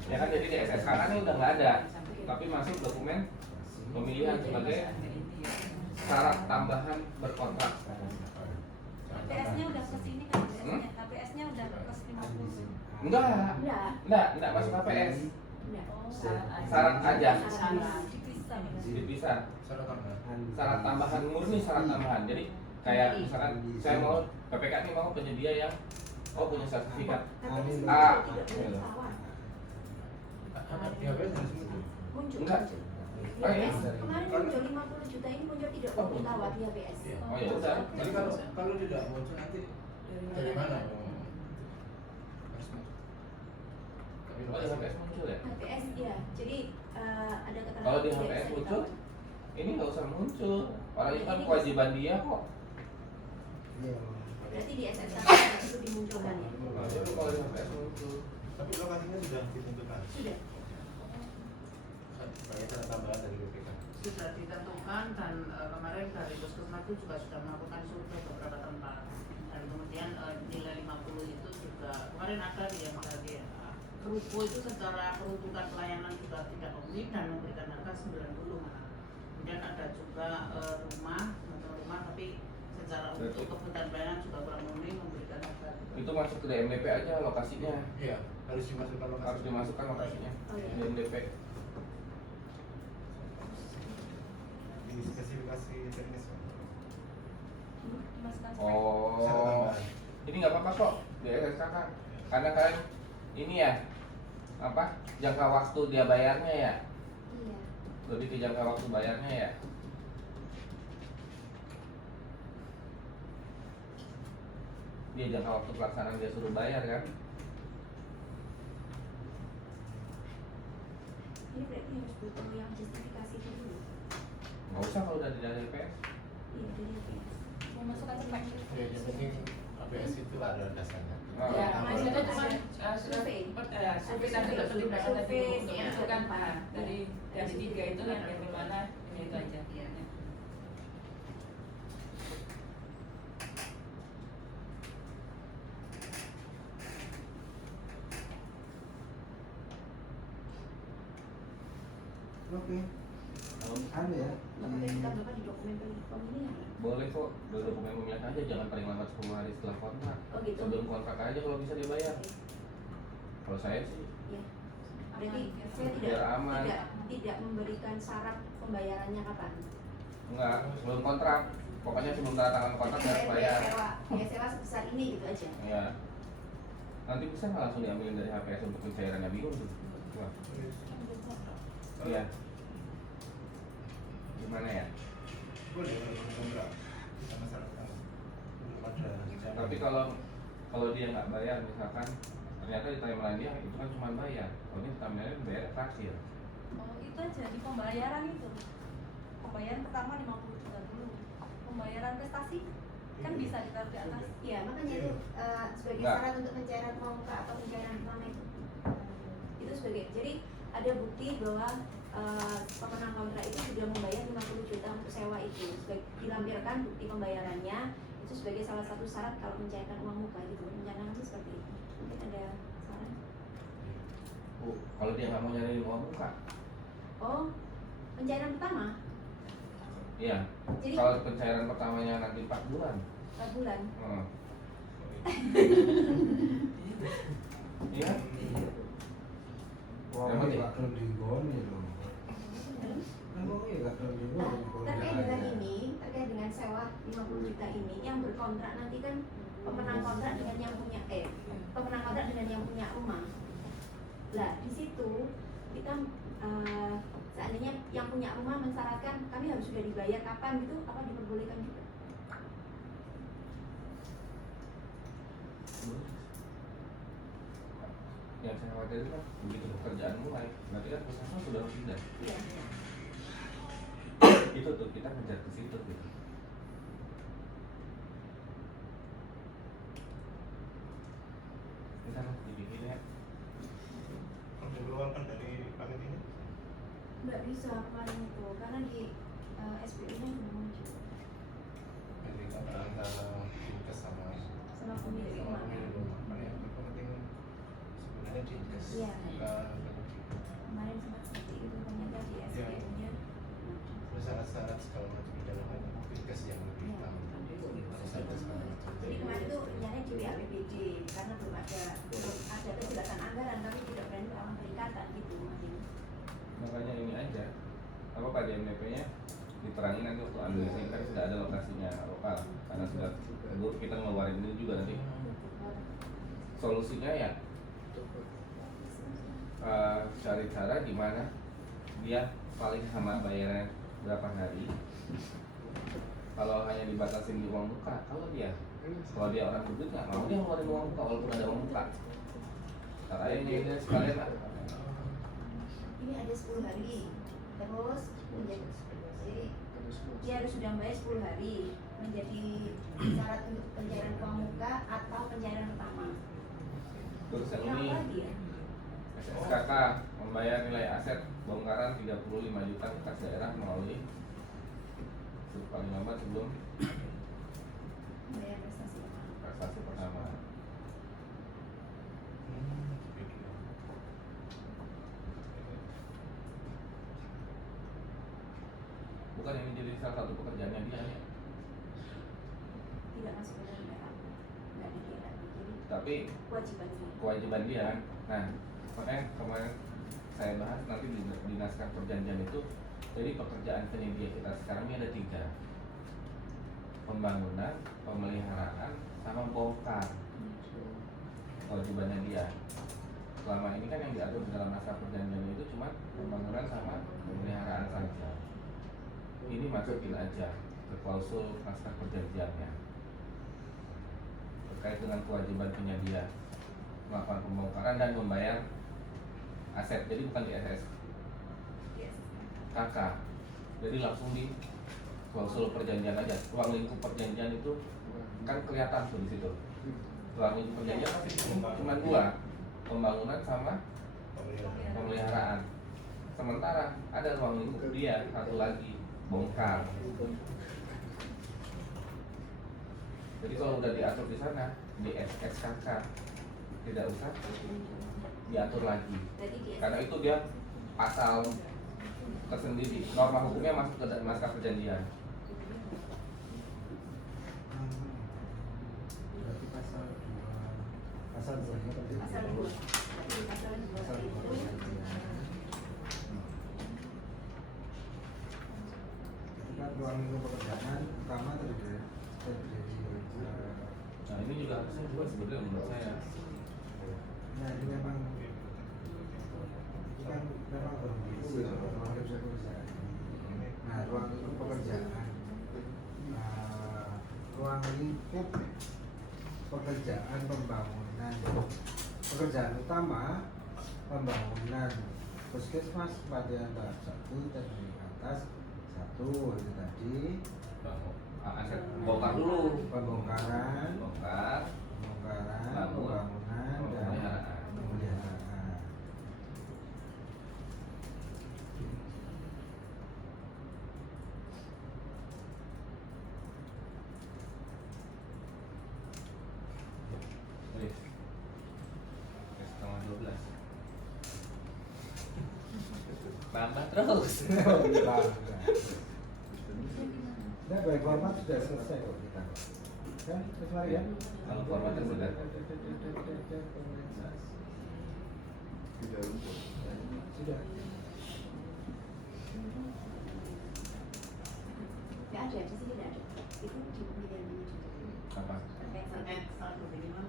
Ya kan jadi di SSK kan udah nggak ada, tapi masuk dokumen pemilihan sebagai syarat tambahan berkontrak. KPS-nya udah ke sini kan? KPS-nya udah ke 50. Enggak masuk KPS. Enggak. Syarat aja. Dipisah. Dipisah. Syarat tambahan. Syarat tambahan murni syarat tambahan. Jadi kayak misalkan saya mau PPK ini mau penyedia yang punya sertifikat A. Muncul. Enggak. Oh, iya. Kemarin muncul 50 juta ini muncul tidak bertawar di HBS. Oh ya udah. Jadi kalau tidak muncul nanti dari mana? Tapi Oh di HPS muncul ya? HPS ya, jadi ada keterangan Kalau di tidak HPS bisa muncul, ditawar. ini nggak usah muncul. Orang itu kan kewajiban dia kok. Iya. Berarti di SSK itu dimunculkan ya? Jadi kalau di HPS muncul. tapi lokasinya sudah ditentukan. Sudah. Sebagai cara tambahan dari BPK. Sudah ditentukan dan kemarin dari Puskesmas itu juga sudah melakukan survei beberapa tempat dan kemudian nilai 50 itu juga kemarin ada di yang dari Kerupu itu secara peruntukan pelayanan juga tidak memenuhi dan memberikan harga 90 malah. Kemudian ada juga rumah tapi secara untuk kebutuhan pelayanan juga kurang memenuhi memberikan harga. Itu masuk ke DMDP aja lokasinya. Iya, harus dimasukkan lokasi. Harus dimasukkan lokasinya. Oh, iya. DMDP. Di spesifikasi teknis. Dimasukkan spek. Oh. Syarat tambahan. Ini nggak apa-apa kok di SSK kan. Karena kan ini ya apa jangka waktu dia bayarnya ya, Iya. lebih ke jangka waktu bayarnya ya. Dia jangka waktu pelaksanaan dia suruh bayar kan. Ini berarti harus butuh yang justifikasi itu dulu. Nggak usah kalau udah di dalam DPS. Iya, dari HPS. Memasukkan spek. Ya, yang penting ABS itu ada dasarnya. Oh. Ya, Nah, mas itu ada cuma survei. survei tadi Ada pertimbangan tadi survei, untuk ya. masukkan dari 3 itu yang mana ini itu aja. Iya. Oke. Oh, Anu ya. Makanya kita bapak di dokumen pemilihan. boleh kok, udah dokumen pemilihan aja, jangan paling lambat 10 hari setelah kontrak. Oh gitu. Sebelum kontrak aja kalau bisa dibayar. Oke. Kalau saya sih Ya. Berarti saya biar aman. tidak memberikan syarat pembayarannya kapan? Enggak, sebelum kontrak. Pokoknya sebelum tanda tangan kontrak harus Biaya bayar. sewa sebesar ini gitu aja. Iya. Nanti bisa nggak langsung diambilin dari HPS untuk pencairannya bingung tuh. Wah, iya. Gimana ya? Boleh kalau kontrak sama syarat tambahan. Belum ada. Tapi kalau dia nggak bayar misalkan ternyata di timeline dia itu kan cuma bayar. Kalau ini timeline bayar terakhir. Oh, itu aja di pembayaran itu. Pembayaran pertama 50 juta dulu. Pembayaran prestasi kan bisa ditaruh di atas. Iya, makanya itu sebagai Nggak. syarat untuk pencairan uang muka atau pencairan pertama itu sebagai, jadi ada bukti bahwa pemenang kontrak itu sudah membayar 50 juta untuk sewa itu, dilampirkan bukti pembayarannya itu sebagai salah satu syarat kalau mencairkan uang muka gitu. Rencana itu seperti itu. Mungkin ada saran? Oh, kalau dia nggak mau nyari uang muka, Oh, pencairan pertama iya. Jadi- Kalau pencairan pertamanya nanti 4 bulan. 4 bulan. Hmm. Iya. Wah, Yang ini penting- gak kelem digoni loh. Emang iya gak kelem digoni Nah, kalau terkait nggak dengan ada. ini, terkait dengan sewa 50 juta ini, yang berkontrak nanti kan pemenang kontrak dengan yang punya pemenang kontrak dengan yang punya rumah. Lah di situ kita seandainya yang punya rumah mensyaratkan kami harus sudah dibayar kapan gitu, apa diperbolehkan juga? Yang saya khawatir kan begitu pekerjaan mulai, berarti kan puskesmas sudah harus pindah. Iya. Itu tuh kita ngejar ke situ gitu. Kita dibikin ya. Kalau dikeluarkan dari paket ini, Nggak bisa kemarin itu karena di SPU-nya sudah muncul jadi antara dinkes sama pemilik rumah. pemilik rumah. Kan yang penting sebenarnya dinkes. Iya. Bukan Kemarin sempat seperti itu ternyata di SPU-nya syarat-syarat segala macam di dalamnya dinkes yang lebih tahu. Harus ada segala macam. Jadi kemarin itu rencananya di APBD karena belum ada kejelasan anggaran, tapi tidak berani melawan peningkatan gitu makanya. Makanya ini aja apa Pak DMDP-nya diterangin nanti waktu ambil sini kan sudah ada lokasinya lokal karena sudah dulu kita ngeluarin ini juga nanti solusinya ya cari cara gimana dia paling sama bayarnya berapa hari. Kalau hanya dibatasin di uang muka, kalau dia orang berduit nggak mau dia ngeluarin uang muka walaupun ada uang muka. marahin ini sekalian lah. Ini ada 10 hari, terus menjadi, jadi dia harus sudah bayar 10 hari menjadi syarat untuk pencairan uang muka atau pencairan pertama. Terus yang Yang ini apa dia? SSKK membayar nilai aset bongkaran 35 juta ke kas daerah melalui paling lambat sebelum Bayar prestasi pertama. prestasi pertama. Bukan ini jadi salah satu pekerjaannya dia nih. Tidak masuk ke dalam daerah, nggak di daerah, jadi Tapi kewajiban saya. kewajiban dia. Nah, makanya kemarin saya bahas nanti di naskah perjanjian itu. Jadi pekerjaan penyedia kita sekarang ini ada 3: pembangunan, pemeliharaan, sama bongkar. Kewajibannya dia. Selama ini kan yang diatur di dalam naskah perjanjian itu cuma pembangunan sama pemeliharaan saja. Ini masukin aja ke klausul naskah perjanjiannya terkait dengan kewajiban penyedia melakukan pembongkaran dan membayar aset. Jadi bukan di SSKK, jadi langsung di klausul perjanjian aja. Ruang lingkup perjanjian itu kan kelihatan tuh di situ. Ruang lingkup perjanjian pasti cuma 2, pembangunan sama pemeliharaan. Sementara ada ruang lingkup dia satu lagi, bongkar. Jadi kalau udah diatur di sana di SSKK tidak usah diatur lagi, karena itu dia pasal tersendiri, norma hukumnya masuk ke naskah perjanjian. Berarti pasal 2 Pasal 2. Tapi pasal 2 itu kan ruang lingkup pekerjaan utama terdiri Nah ini juga harusnya juga sebenarnya menurut saya. nah ini memang berfungsi ruang lingkup pekerjaan. Nah ruang lingkup pekerjaan, ruang lingkup pekerjaan pembangunan, pekerjaan utama pembangunan puskesmas pelatihan tahap 1 terdiri atas 1 itu tadi Aset bongkar dulu, pembongkaran, bongkar, pembangunan dan pemeliharaan. pemeliharaan. Wih, setengah 12. Nambah terus. Nah, baik format sudah selesai kok kita. Kan, Mas Maria? Kalau formatnya sudah. Sudah. nggak ada di sini, nggak ada. Itu di pemilihan manajemen. Apa? terkait saldo minimal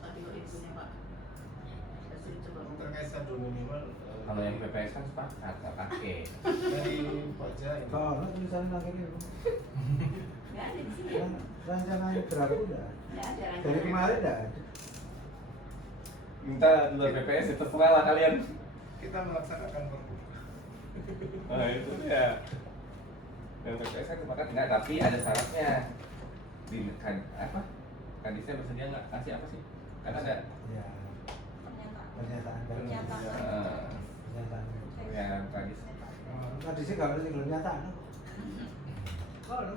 tadi ibunya Pak Basri coba ngomong. Terkait saldo minimal Kalau yang PPS kan sepakat, nggak pakai. dari pajak ini Kalau tulisannya akhirnya Nggak ada di sini. rancangan berapa udah? Nggak ada Dari rancangan. kemarin enggak ada. Minta luar PPS itu terserah lah kalian. kita melaksanakan perpu. Nah itu dia. Dan PPS kan sepakat nggak, tapi ada syaratnya. Di apa? Kadisnya bersedia nggak kasih apa sih? Kan ada. Ya, pernyataan kan. Eh, Pernyataan. ya kadis. Tadi sih kalau belum nyata. Kalau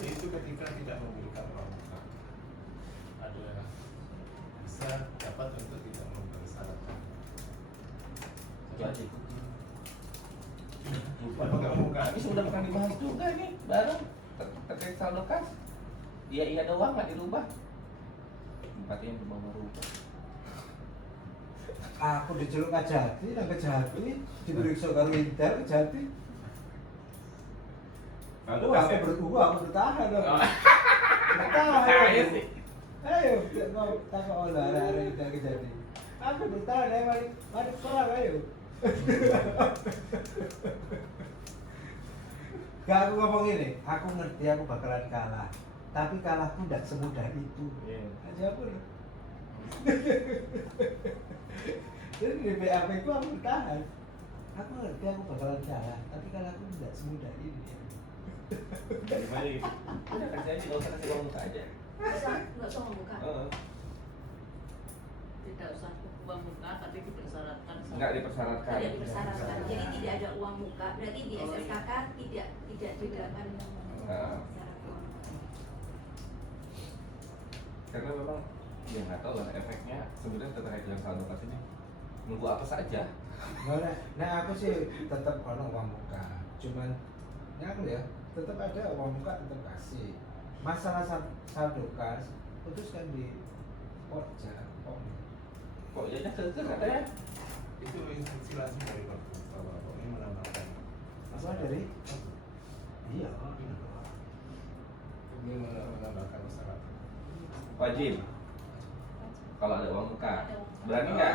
Itu ketika tidak memberikan uang muka ada bisa dapat untuk tidak mempersyaratkan. Itu aja. Lupa nggak muka. Tapi sudah pernah dibahas juga nih bareng terkait saldo kas. Iya doang nggak dirubah. Tempatnya yang berubah. aku diceluk Kajati, nang Kajati diperiksa karo Intel Kajati. Aku bertahan dong. Bertahan. Saya sih. Ayo, mau takut olah arah Intel Kajati. Aku bertahan, mari perang ayo. Gak aku ngomong ini, aku ngerti aku bakalan kalah. Tapi kalahku tidak semudah itu. Aja aku nih. Jadi di BAP itu aku bertahan. Aku ngerti aku bakalan salah, tapi kalau aku tidak semudah ini. Gimana gitu? Udah kasih aja, nggak usah kasih uang muka aja. Nggak usah membuka. Tidak usah uang muka, tapi dipersyaratkan. Nggak dipersyaratkan. Tidak dipersyaratkan. Jadi tidak ada uang muka. Berarti di Oh, iya. SSKK tidak diberikan Nah. syarat uang muka. Karena memang ya nggak tahu lah efeknya sebenarnya terkait dengan saldo kas ini nunggu apa saja. Nah aku sih tetap ono uang muka. Cuman ya aku ya tetap ada uang muka tetap kasih. Masalah saldo kas putuskan di Pokja. Kok ya ke katanya? Itu instruksi langsung dari Bapak ini menambahkan. Apa dari? Iya. Ini menambahkan masyarakat. Wajib. Kalau ada uang muka, berani nggak?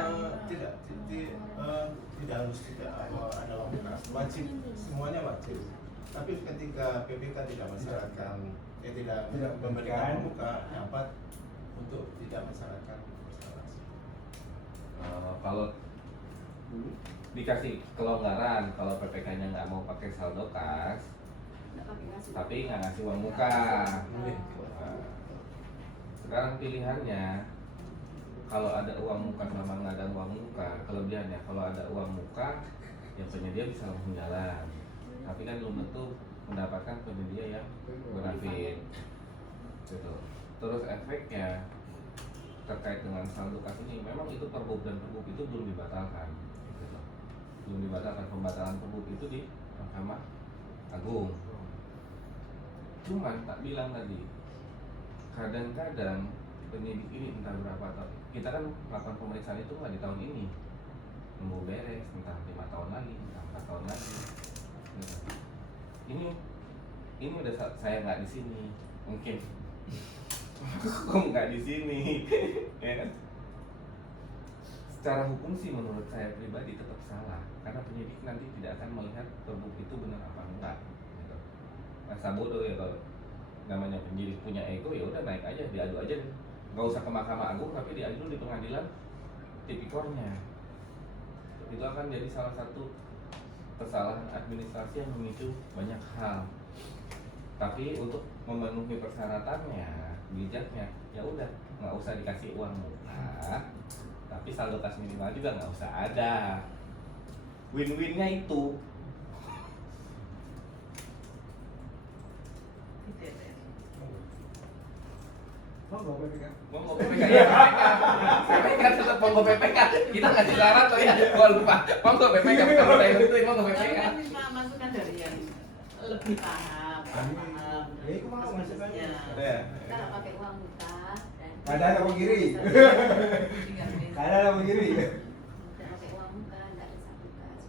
Tidak harus ada uang muka. Wajib, semuanya wajib. Tapi ketika PPK tidak mensyaratkan, tidak memberikan uang muka, dapat untuk tidak mensyaratkan masalah. Kalau dikasih kelonggaran, kalau PPK-nya nggak mau pakai saldo kas, Nggak pakai ngasih. tapi nggak ngasih uang muka. Nah, sekarang pilihannya, kalau ada uang muka sama nggak ada uang muka, kelebihannya kalau ada uang muka, yang penyedia bisa langsung jalan. Tapi kan belum tentu mendapatkan penyedia yang benefit, gitu. Terus efeknya terkait dengan saldo kas ini, memang itu Pergub dan Pergub itu belum dibatalkan, gitu. Belum dibatalkan, pembatalan Pergub itu di Mahkamah Agung. Cuman tak bilang tadi, kadang-kadang penyidik ini entah berapa tahun, kita kan melakukan pemeriksaan itu nggak di tahun ini, nunggu beres entah 5 tahun lagi, entah 4 tahun lagi, gitu. Ini udah saya nggak di sini, mungkin kok nggak di sini, ya kan? Secara hukum sih menurut saya pribadi tetap salah, karena penyidik nanti tidak akan melihat Pergub itu benar apa enggak, gitu. Masa bodoh ya kalau namanya penyidik punya ego, ya udah naik aja, diadu aja, nggak usah ke Mahkamah Agung, tapi diadu di pengadilan tipikornya. Itu akan jadi salah satu kesalahan administrasi yang memicu banyak hal. Tapi untuk memenuhi persyaratannya, bijaknya, ya udah nggak usah dikasih uang muka, tapi saldo kas minimal juga nggak usah ada. Win-winnya itu. Monggo PPK. Monggo PPK ya. PPK tetap monggo PPK. Kita ngasih syarat loh ya. Gua lupa. Monggo PPK bukan saya itu monggo Tapi PPK. kan bisa masukan dari yang lebih paham. Ya, itu mau masukan. Ya. Ya. Kalau pakai uang muka dan Ada apa kiri? Ada apa kiri? tidak pakai uang muka, nggak ada saldo kas.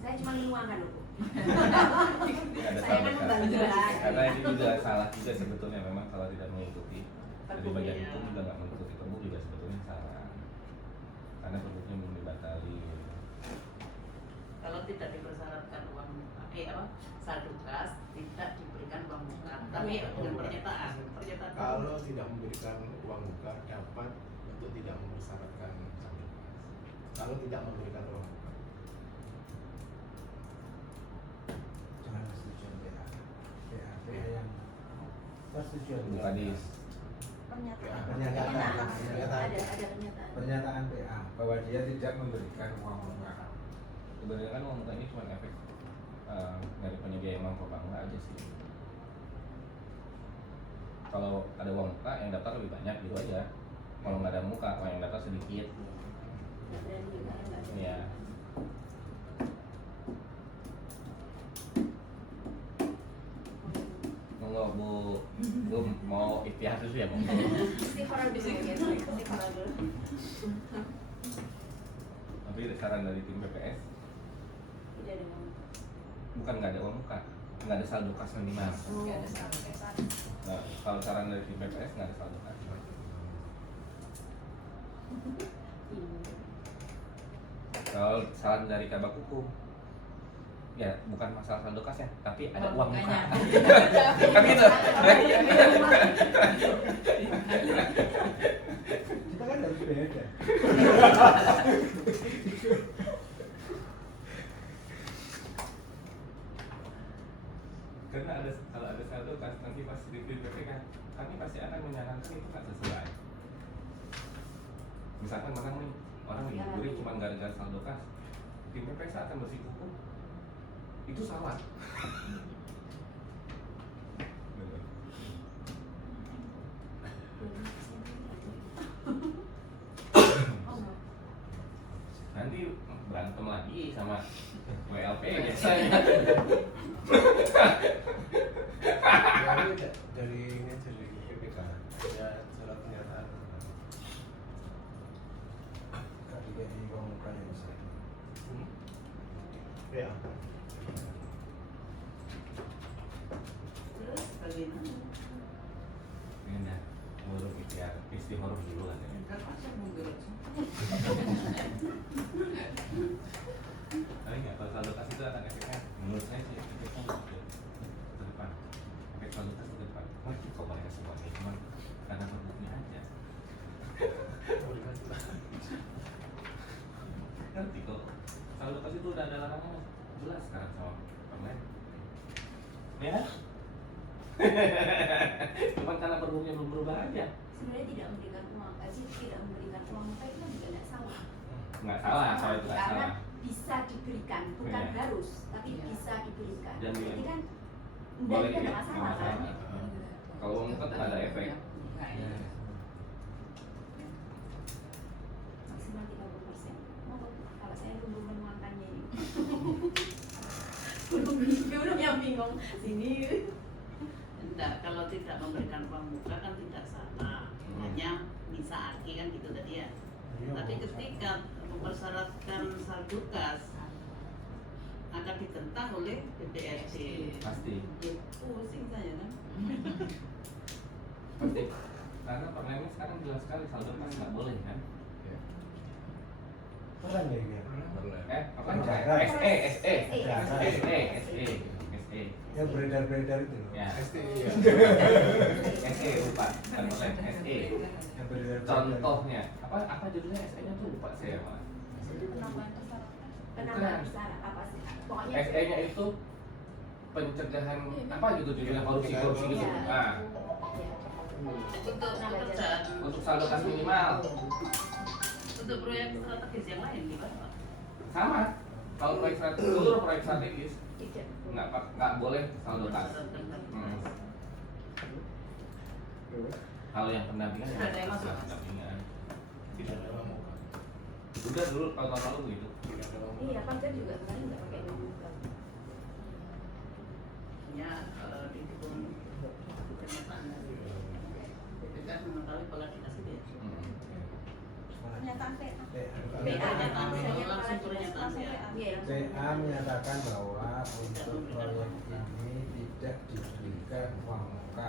Saya cuma menuangkan loh, Bu. Ada Saya kan saldo kas. membantu aja. Karena ini juga salah juga sebetulnya, memang kalau tidak mengikuti dari bagian hukum juga nggak mengikuti Pergub juga sebetulnya salah. Karena Pergubnya belum dibatali. Kalau tidak dipersyaratkan uang muka, saldo kas, tidak diberikan uang muka, tapi dengan pernyataan. Kalau tidak memberikan uang muka, dapat untuk tidak mempersyaratkan saldo kas. Kalau tidak memberikan uang muka, Jangan persetujuan BA. BAP yang persetujuan Buka di Pernyataan. Pernyataan. Ada pernyataan. Pernyataan BA bahwa dia tidak memberikan uang muka. sebenarnya kan uang muka ini cuma efek dari penyedia yang mampu apa enggak aja sih. Kalau ada uang muka yang daftar lebih banyak gitu aja. Kalau nggak ada muka, kalau yang daftar sedikit. Nggak berani juga ya, nggak ada. Iya. Monggo Bu, Bu mau ikhtiar dulu ya, Bu. Istiqoroh dulu ya, istiqoroh dulu. Tapi ada saran dari tim PPS, Tidak ada uang muka. bukan nggak ada uang muka, nggak ada saldo kas minimal. Nggak ada saldo kas. Nah, kalau saran dari tim PPS nggak ada saldo kas. Kalau saran dari Kabak Hukum, ya bukan masalah saldo kasnya, tapi ada uang muka. Kan gitu. Kita kan dari beda. Karena kalau ada saldo kas nanti pas review PPK kami pasti akan menyarankan itu nggak sesuai. Misalkan menang nih orang digugurin cuma gara-gara saldo kas, tim PPK akan bersikukuh itu salah. Nanti berantem lagi sama WLP biasanya. Dari ini dari PPK ya surat pernyataan. Kali ini uang mukanya bisa. Ya. Terus bagaimana? Ini dah ngurus istihoroh dulu kan ya. Enggak masa membelot. Tapi nggak kalau saldo kas itu akan efeknya menurut saya sih efeknya ke depan. Efek saldo kas ke depan. Wajib kok mereka semuanya cuma karena produknya aja. Nanti kok saldo kas itu udah ada larangannya jelas sekarang sama permen. Ya kan? Cuman karena produknya belum berubah aja. Sebenarnya tidak memberikan uang, tidak memberikan uang muka itu juga tidak salah. Nggak salah kalau itu nggak Karena salah. bisa diberikan, bukan Iya. harus, tapi Iya. bisa diberikan. Dan Jadi kan boleh tidak ada ya, masalah nggak kan? masalah. Kalau uang muka tuh ada efek. Maksimal 30%. Oh, kalau saya belum menuangkannya ini. belum yang bingung sini. Enggak, kalau tidak memberikan uang muka kan tidak salah. Hanya bisa aki kan gitu tadi ya. Tapi ketika mempersyaratkan saldo kas akan ditentang oleh BPRD. Pasti. Ya, pusing saya kan. Pasti. Karena permennya sekarang jelas sekali saldo kas nggak boleh kan? Keren ya ini. Apa? Penjara. SE. Penjara. Yang beredar-beredar itu loh. Ya. ST ya. SE lupa. Bukan permen, SE. Yang beredar-beredar. Contohnya apa judulnya SE-nya tuh lupa saya malah. penambahan persyaratan. Penambahan syarat apa sih? Pokoknya SE-nya itu pencegahan apa gitu judulnya korupsi gitu. Iya. Nah, Untuk pekerjaan, untuk saldo kas minimal untuk proyek strategis yang lain gimana Pak? sama. Kalau proyek strategis, seluruh proyek strategis tidak. nggak boleh saldo kas. Hmm. Kalau yang pendampingan Sudah ada yang masuk, Mas? pendampingan. Tidak ada uang muka. Udah dulu tahun lalu begitu. Tidak ada uang muka. Iya, kan juga kemarin nggak pakai uang muka. Ya, di dukung pernyataan dari BPK mengetahui pola dinas itu ya. Pernyataan PA. Pernyataan langsung pernyataan ya. Iya, PA menyatakan bahwa untuk proyek ini tidak diberikan uang muka.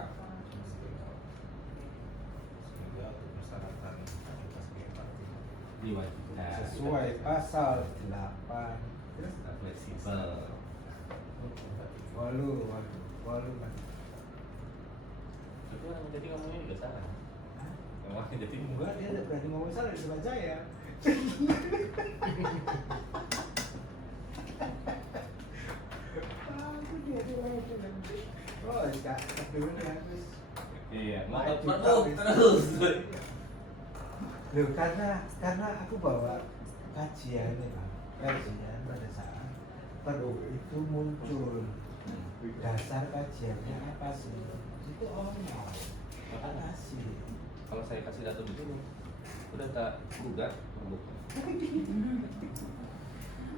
Sehingga untuk persyaratan fasilitas keempat Diwajibkan. Sesuai pasal 8. Tak fleksibel. Walu kan. Tapi orang jadi ngomongnya juga salah. Orang jadi Enggak, dia tidak berani ngomong salah di depan saya. Aku dia lagi. Oh, Kak, dulu nih habis. Iya, mau Maju perlu terus. terus. Loh, karena aku bawa kajian nih Bang. Kajian pada saat perlu itu muncul. Dasar kajiannya apa sih? Itu apa kasih? Kalau saya kasih data begini, udah tak gugat pembukti.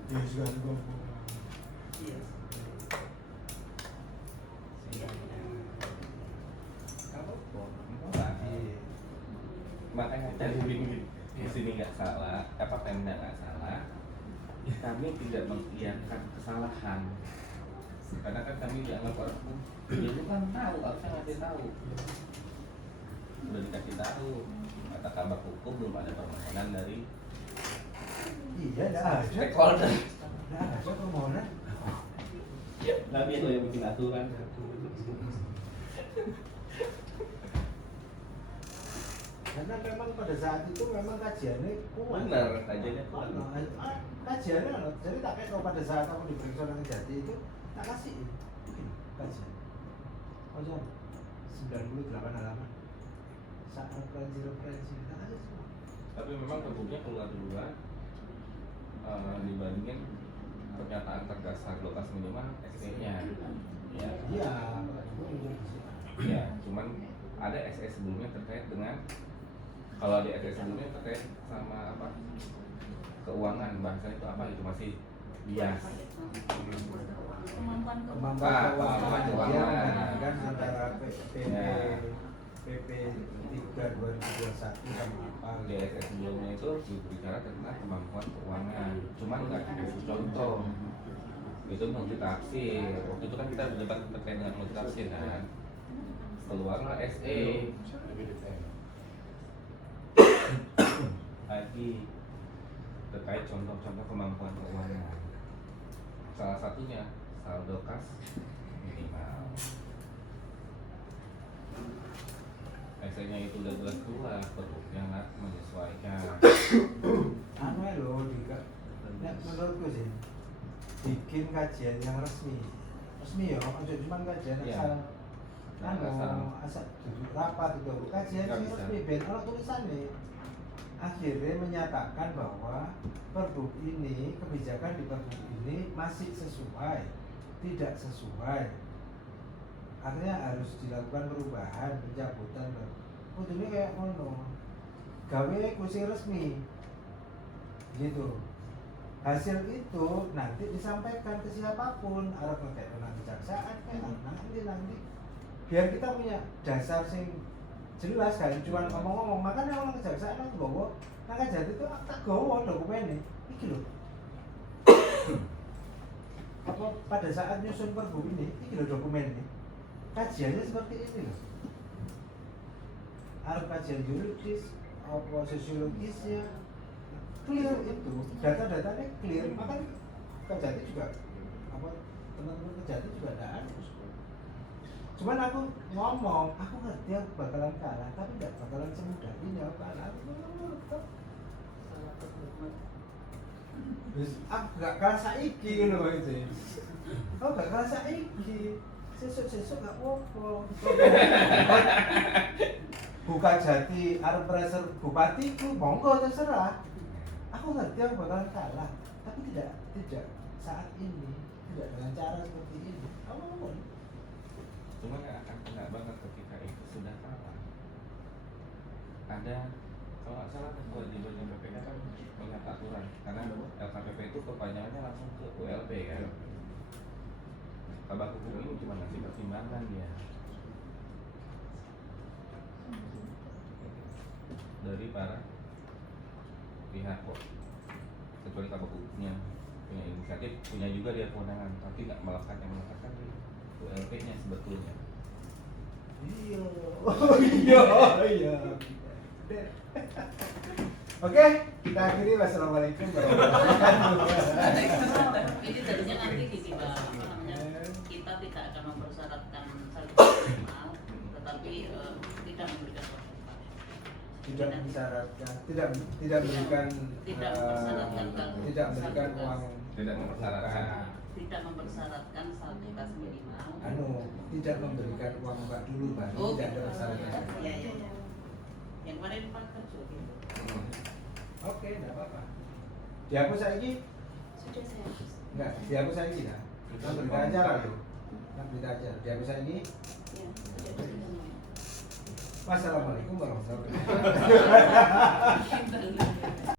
Ya sudah ngomong. Iya. Kalau makanya dari di sini nggak salah, apa Pemda nggak salah. Kami tidak mengiyakan kesalahan. Karena kan kami dianggap orang hukum. Ya lu kan tahu, harusnya ngasih tahu. Udah dikasih tahu. Kata kabar hukum belum ada permohonan dari Iya, enggak ada. stakeholder. Enggak ada permohonan. Tapi lo yang bikin aturan. Karena memang pada saat itu memang kajiannya kuat. Bener, kajiannya kuat. Kajiannya, jadi tak kayak kalau pada saat aku diperiksa dengan Kejati itu tak kasih kajian. Oh jam 98 halaman. Saat referensi tak kasih semua. Tapi memang terbuktinya keluar duluan dibandingin pernyataan terdasar lokasi minimal SE-nya. Ya. Iya. Ya, cuman ada SE sebelumnya terkait dengan, kalau di SE sebelumnya terkait sama apa, keuangan, bahasa itu apa, itu masih bias. Kemampuan Kemampuan keuangan. dia membandingkan antara Ya. PP 3 2021 sama apa Di SE sebelumnya itu berbicara tentang kemampuan keuangan, cuman nggak dikasih contoh. Itu multitafsir. Waktu itu kan kita berdebat terkait dengan multitafsir kan. Keluarlah SE lagi terkait contoh-contoh kemampuan keuangan. Salah satunya saldo kas minimal. SE-nya itu udah jelas keluar, perutnya nggak menyesuaikan. anu loh juga. Nah, menurutku sih bikin kajian yang resmi ya, cuma kajian Iya. asal asal duduk rapat itu kajian Nggak yang bisa. resmi ben kalau tulisannya akhirnya menyatakan bahwa Pergub ini, kebijakan di Pergub ini masih sesuai, tidak sesuai, akhirnya harus dilakukan perubahan, pencabutan. Ini kayak ngono, gawe kursi resmi gitu. Hasil itu nanti disampaikan ke siapapun, arep ngekek nang kejaksaan kayak nanti biar kita punya dasar sing jelas kan, cuma ngomong-ngomong. Makanya orang kejaksaan aku bawa nang Kejati itu tak gawa dokumennya iki lho. Apa pada saat nyusun Pergub ini iki lho dokumennya, kajiannya seperti ini loh. Arep kajian yuridis apa sosiologisnya clear, itu data-datanya clear. Makanya Kejati juga apa teman-teman Kejati juga ada harus. Cuman aku ngomong, aku ngerti aku bakalan kalah, tapi nggak bakalan semudah ini aku kalah. Terus aku gak kalah saiki loh itu. Aku gak kalah saiki. Sesuk gak apa-apa. Buka Jati arep pressure bupatiku, monggo terserah. Aku ngerti aku bakalan kalah, tapi tidak saat ini, tidak dengan cara seperti ini. Kamu ngomong. Cuman yang akan kena banget ketika itu sudah kalah. Ada, kalau nggak salah kalau di bagian BPK kan banyak aturan, karena LKPP itu kepanjangannya langsung ke ULP kan. Kabak hukum ini cuma ngasih pertimbangan ya dari para pihak kok, kecuali kabak hukumnya punya inisiatif, punya juga dia kewenangan, tapi nggak melekat yang melekatkan di ULP-nya sebetulnya. Iya. Iya. Oke, kita akhiri. Wassalamualaikum warahmatullahi wabarakatuh. Ini tentunya nanti gini Pak, apa namanya, kita tidak akan mempersyaratkan saldo minimal, tetapi tidak memberikan konsultasi. Tidak mensyaratkan, tidak memberikan Tidak mempersyaratkan tidak memberikan uang, Tidak mempersyaratkan. Tidak mempersyaratkan saldo kas minimal. tidak memberikan uang Mbak dulu, Mbak. Oh, Tidak ada persyaratan. Iya, iya, iya. Yang kemarin Pak kerja gitu. Oke, enggak apa-apa. Dihapus lagi? Sudah saya hapus. Enggak, dihapus lagi lah. Kita berita acara loh. Kita berita acara. Dihapus lagi. Ya, sudah diterima. Wassalamualaikum warahmatullahi wabarakatuh.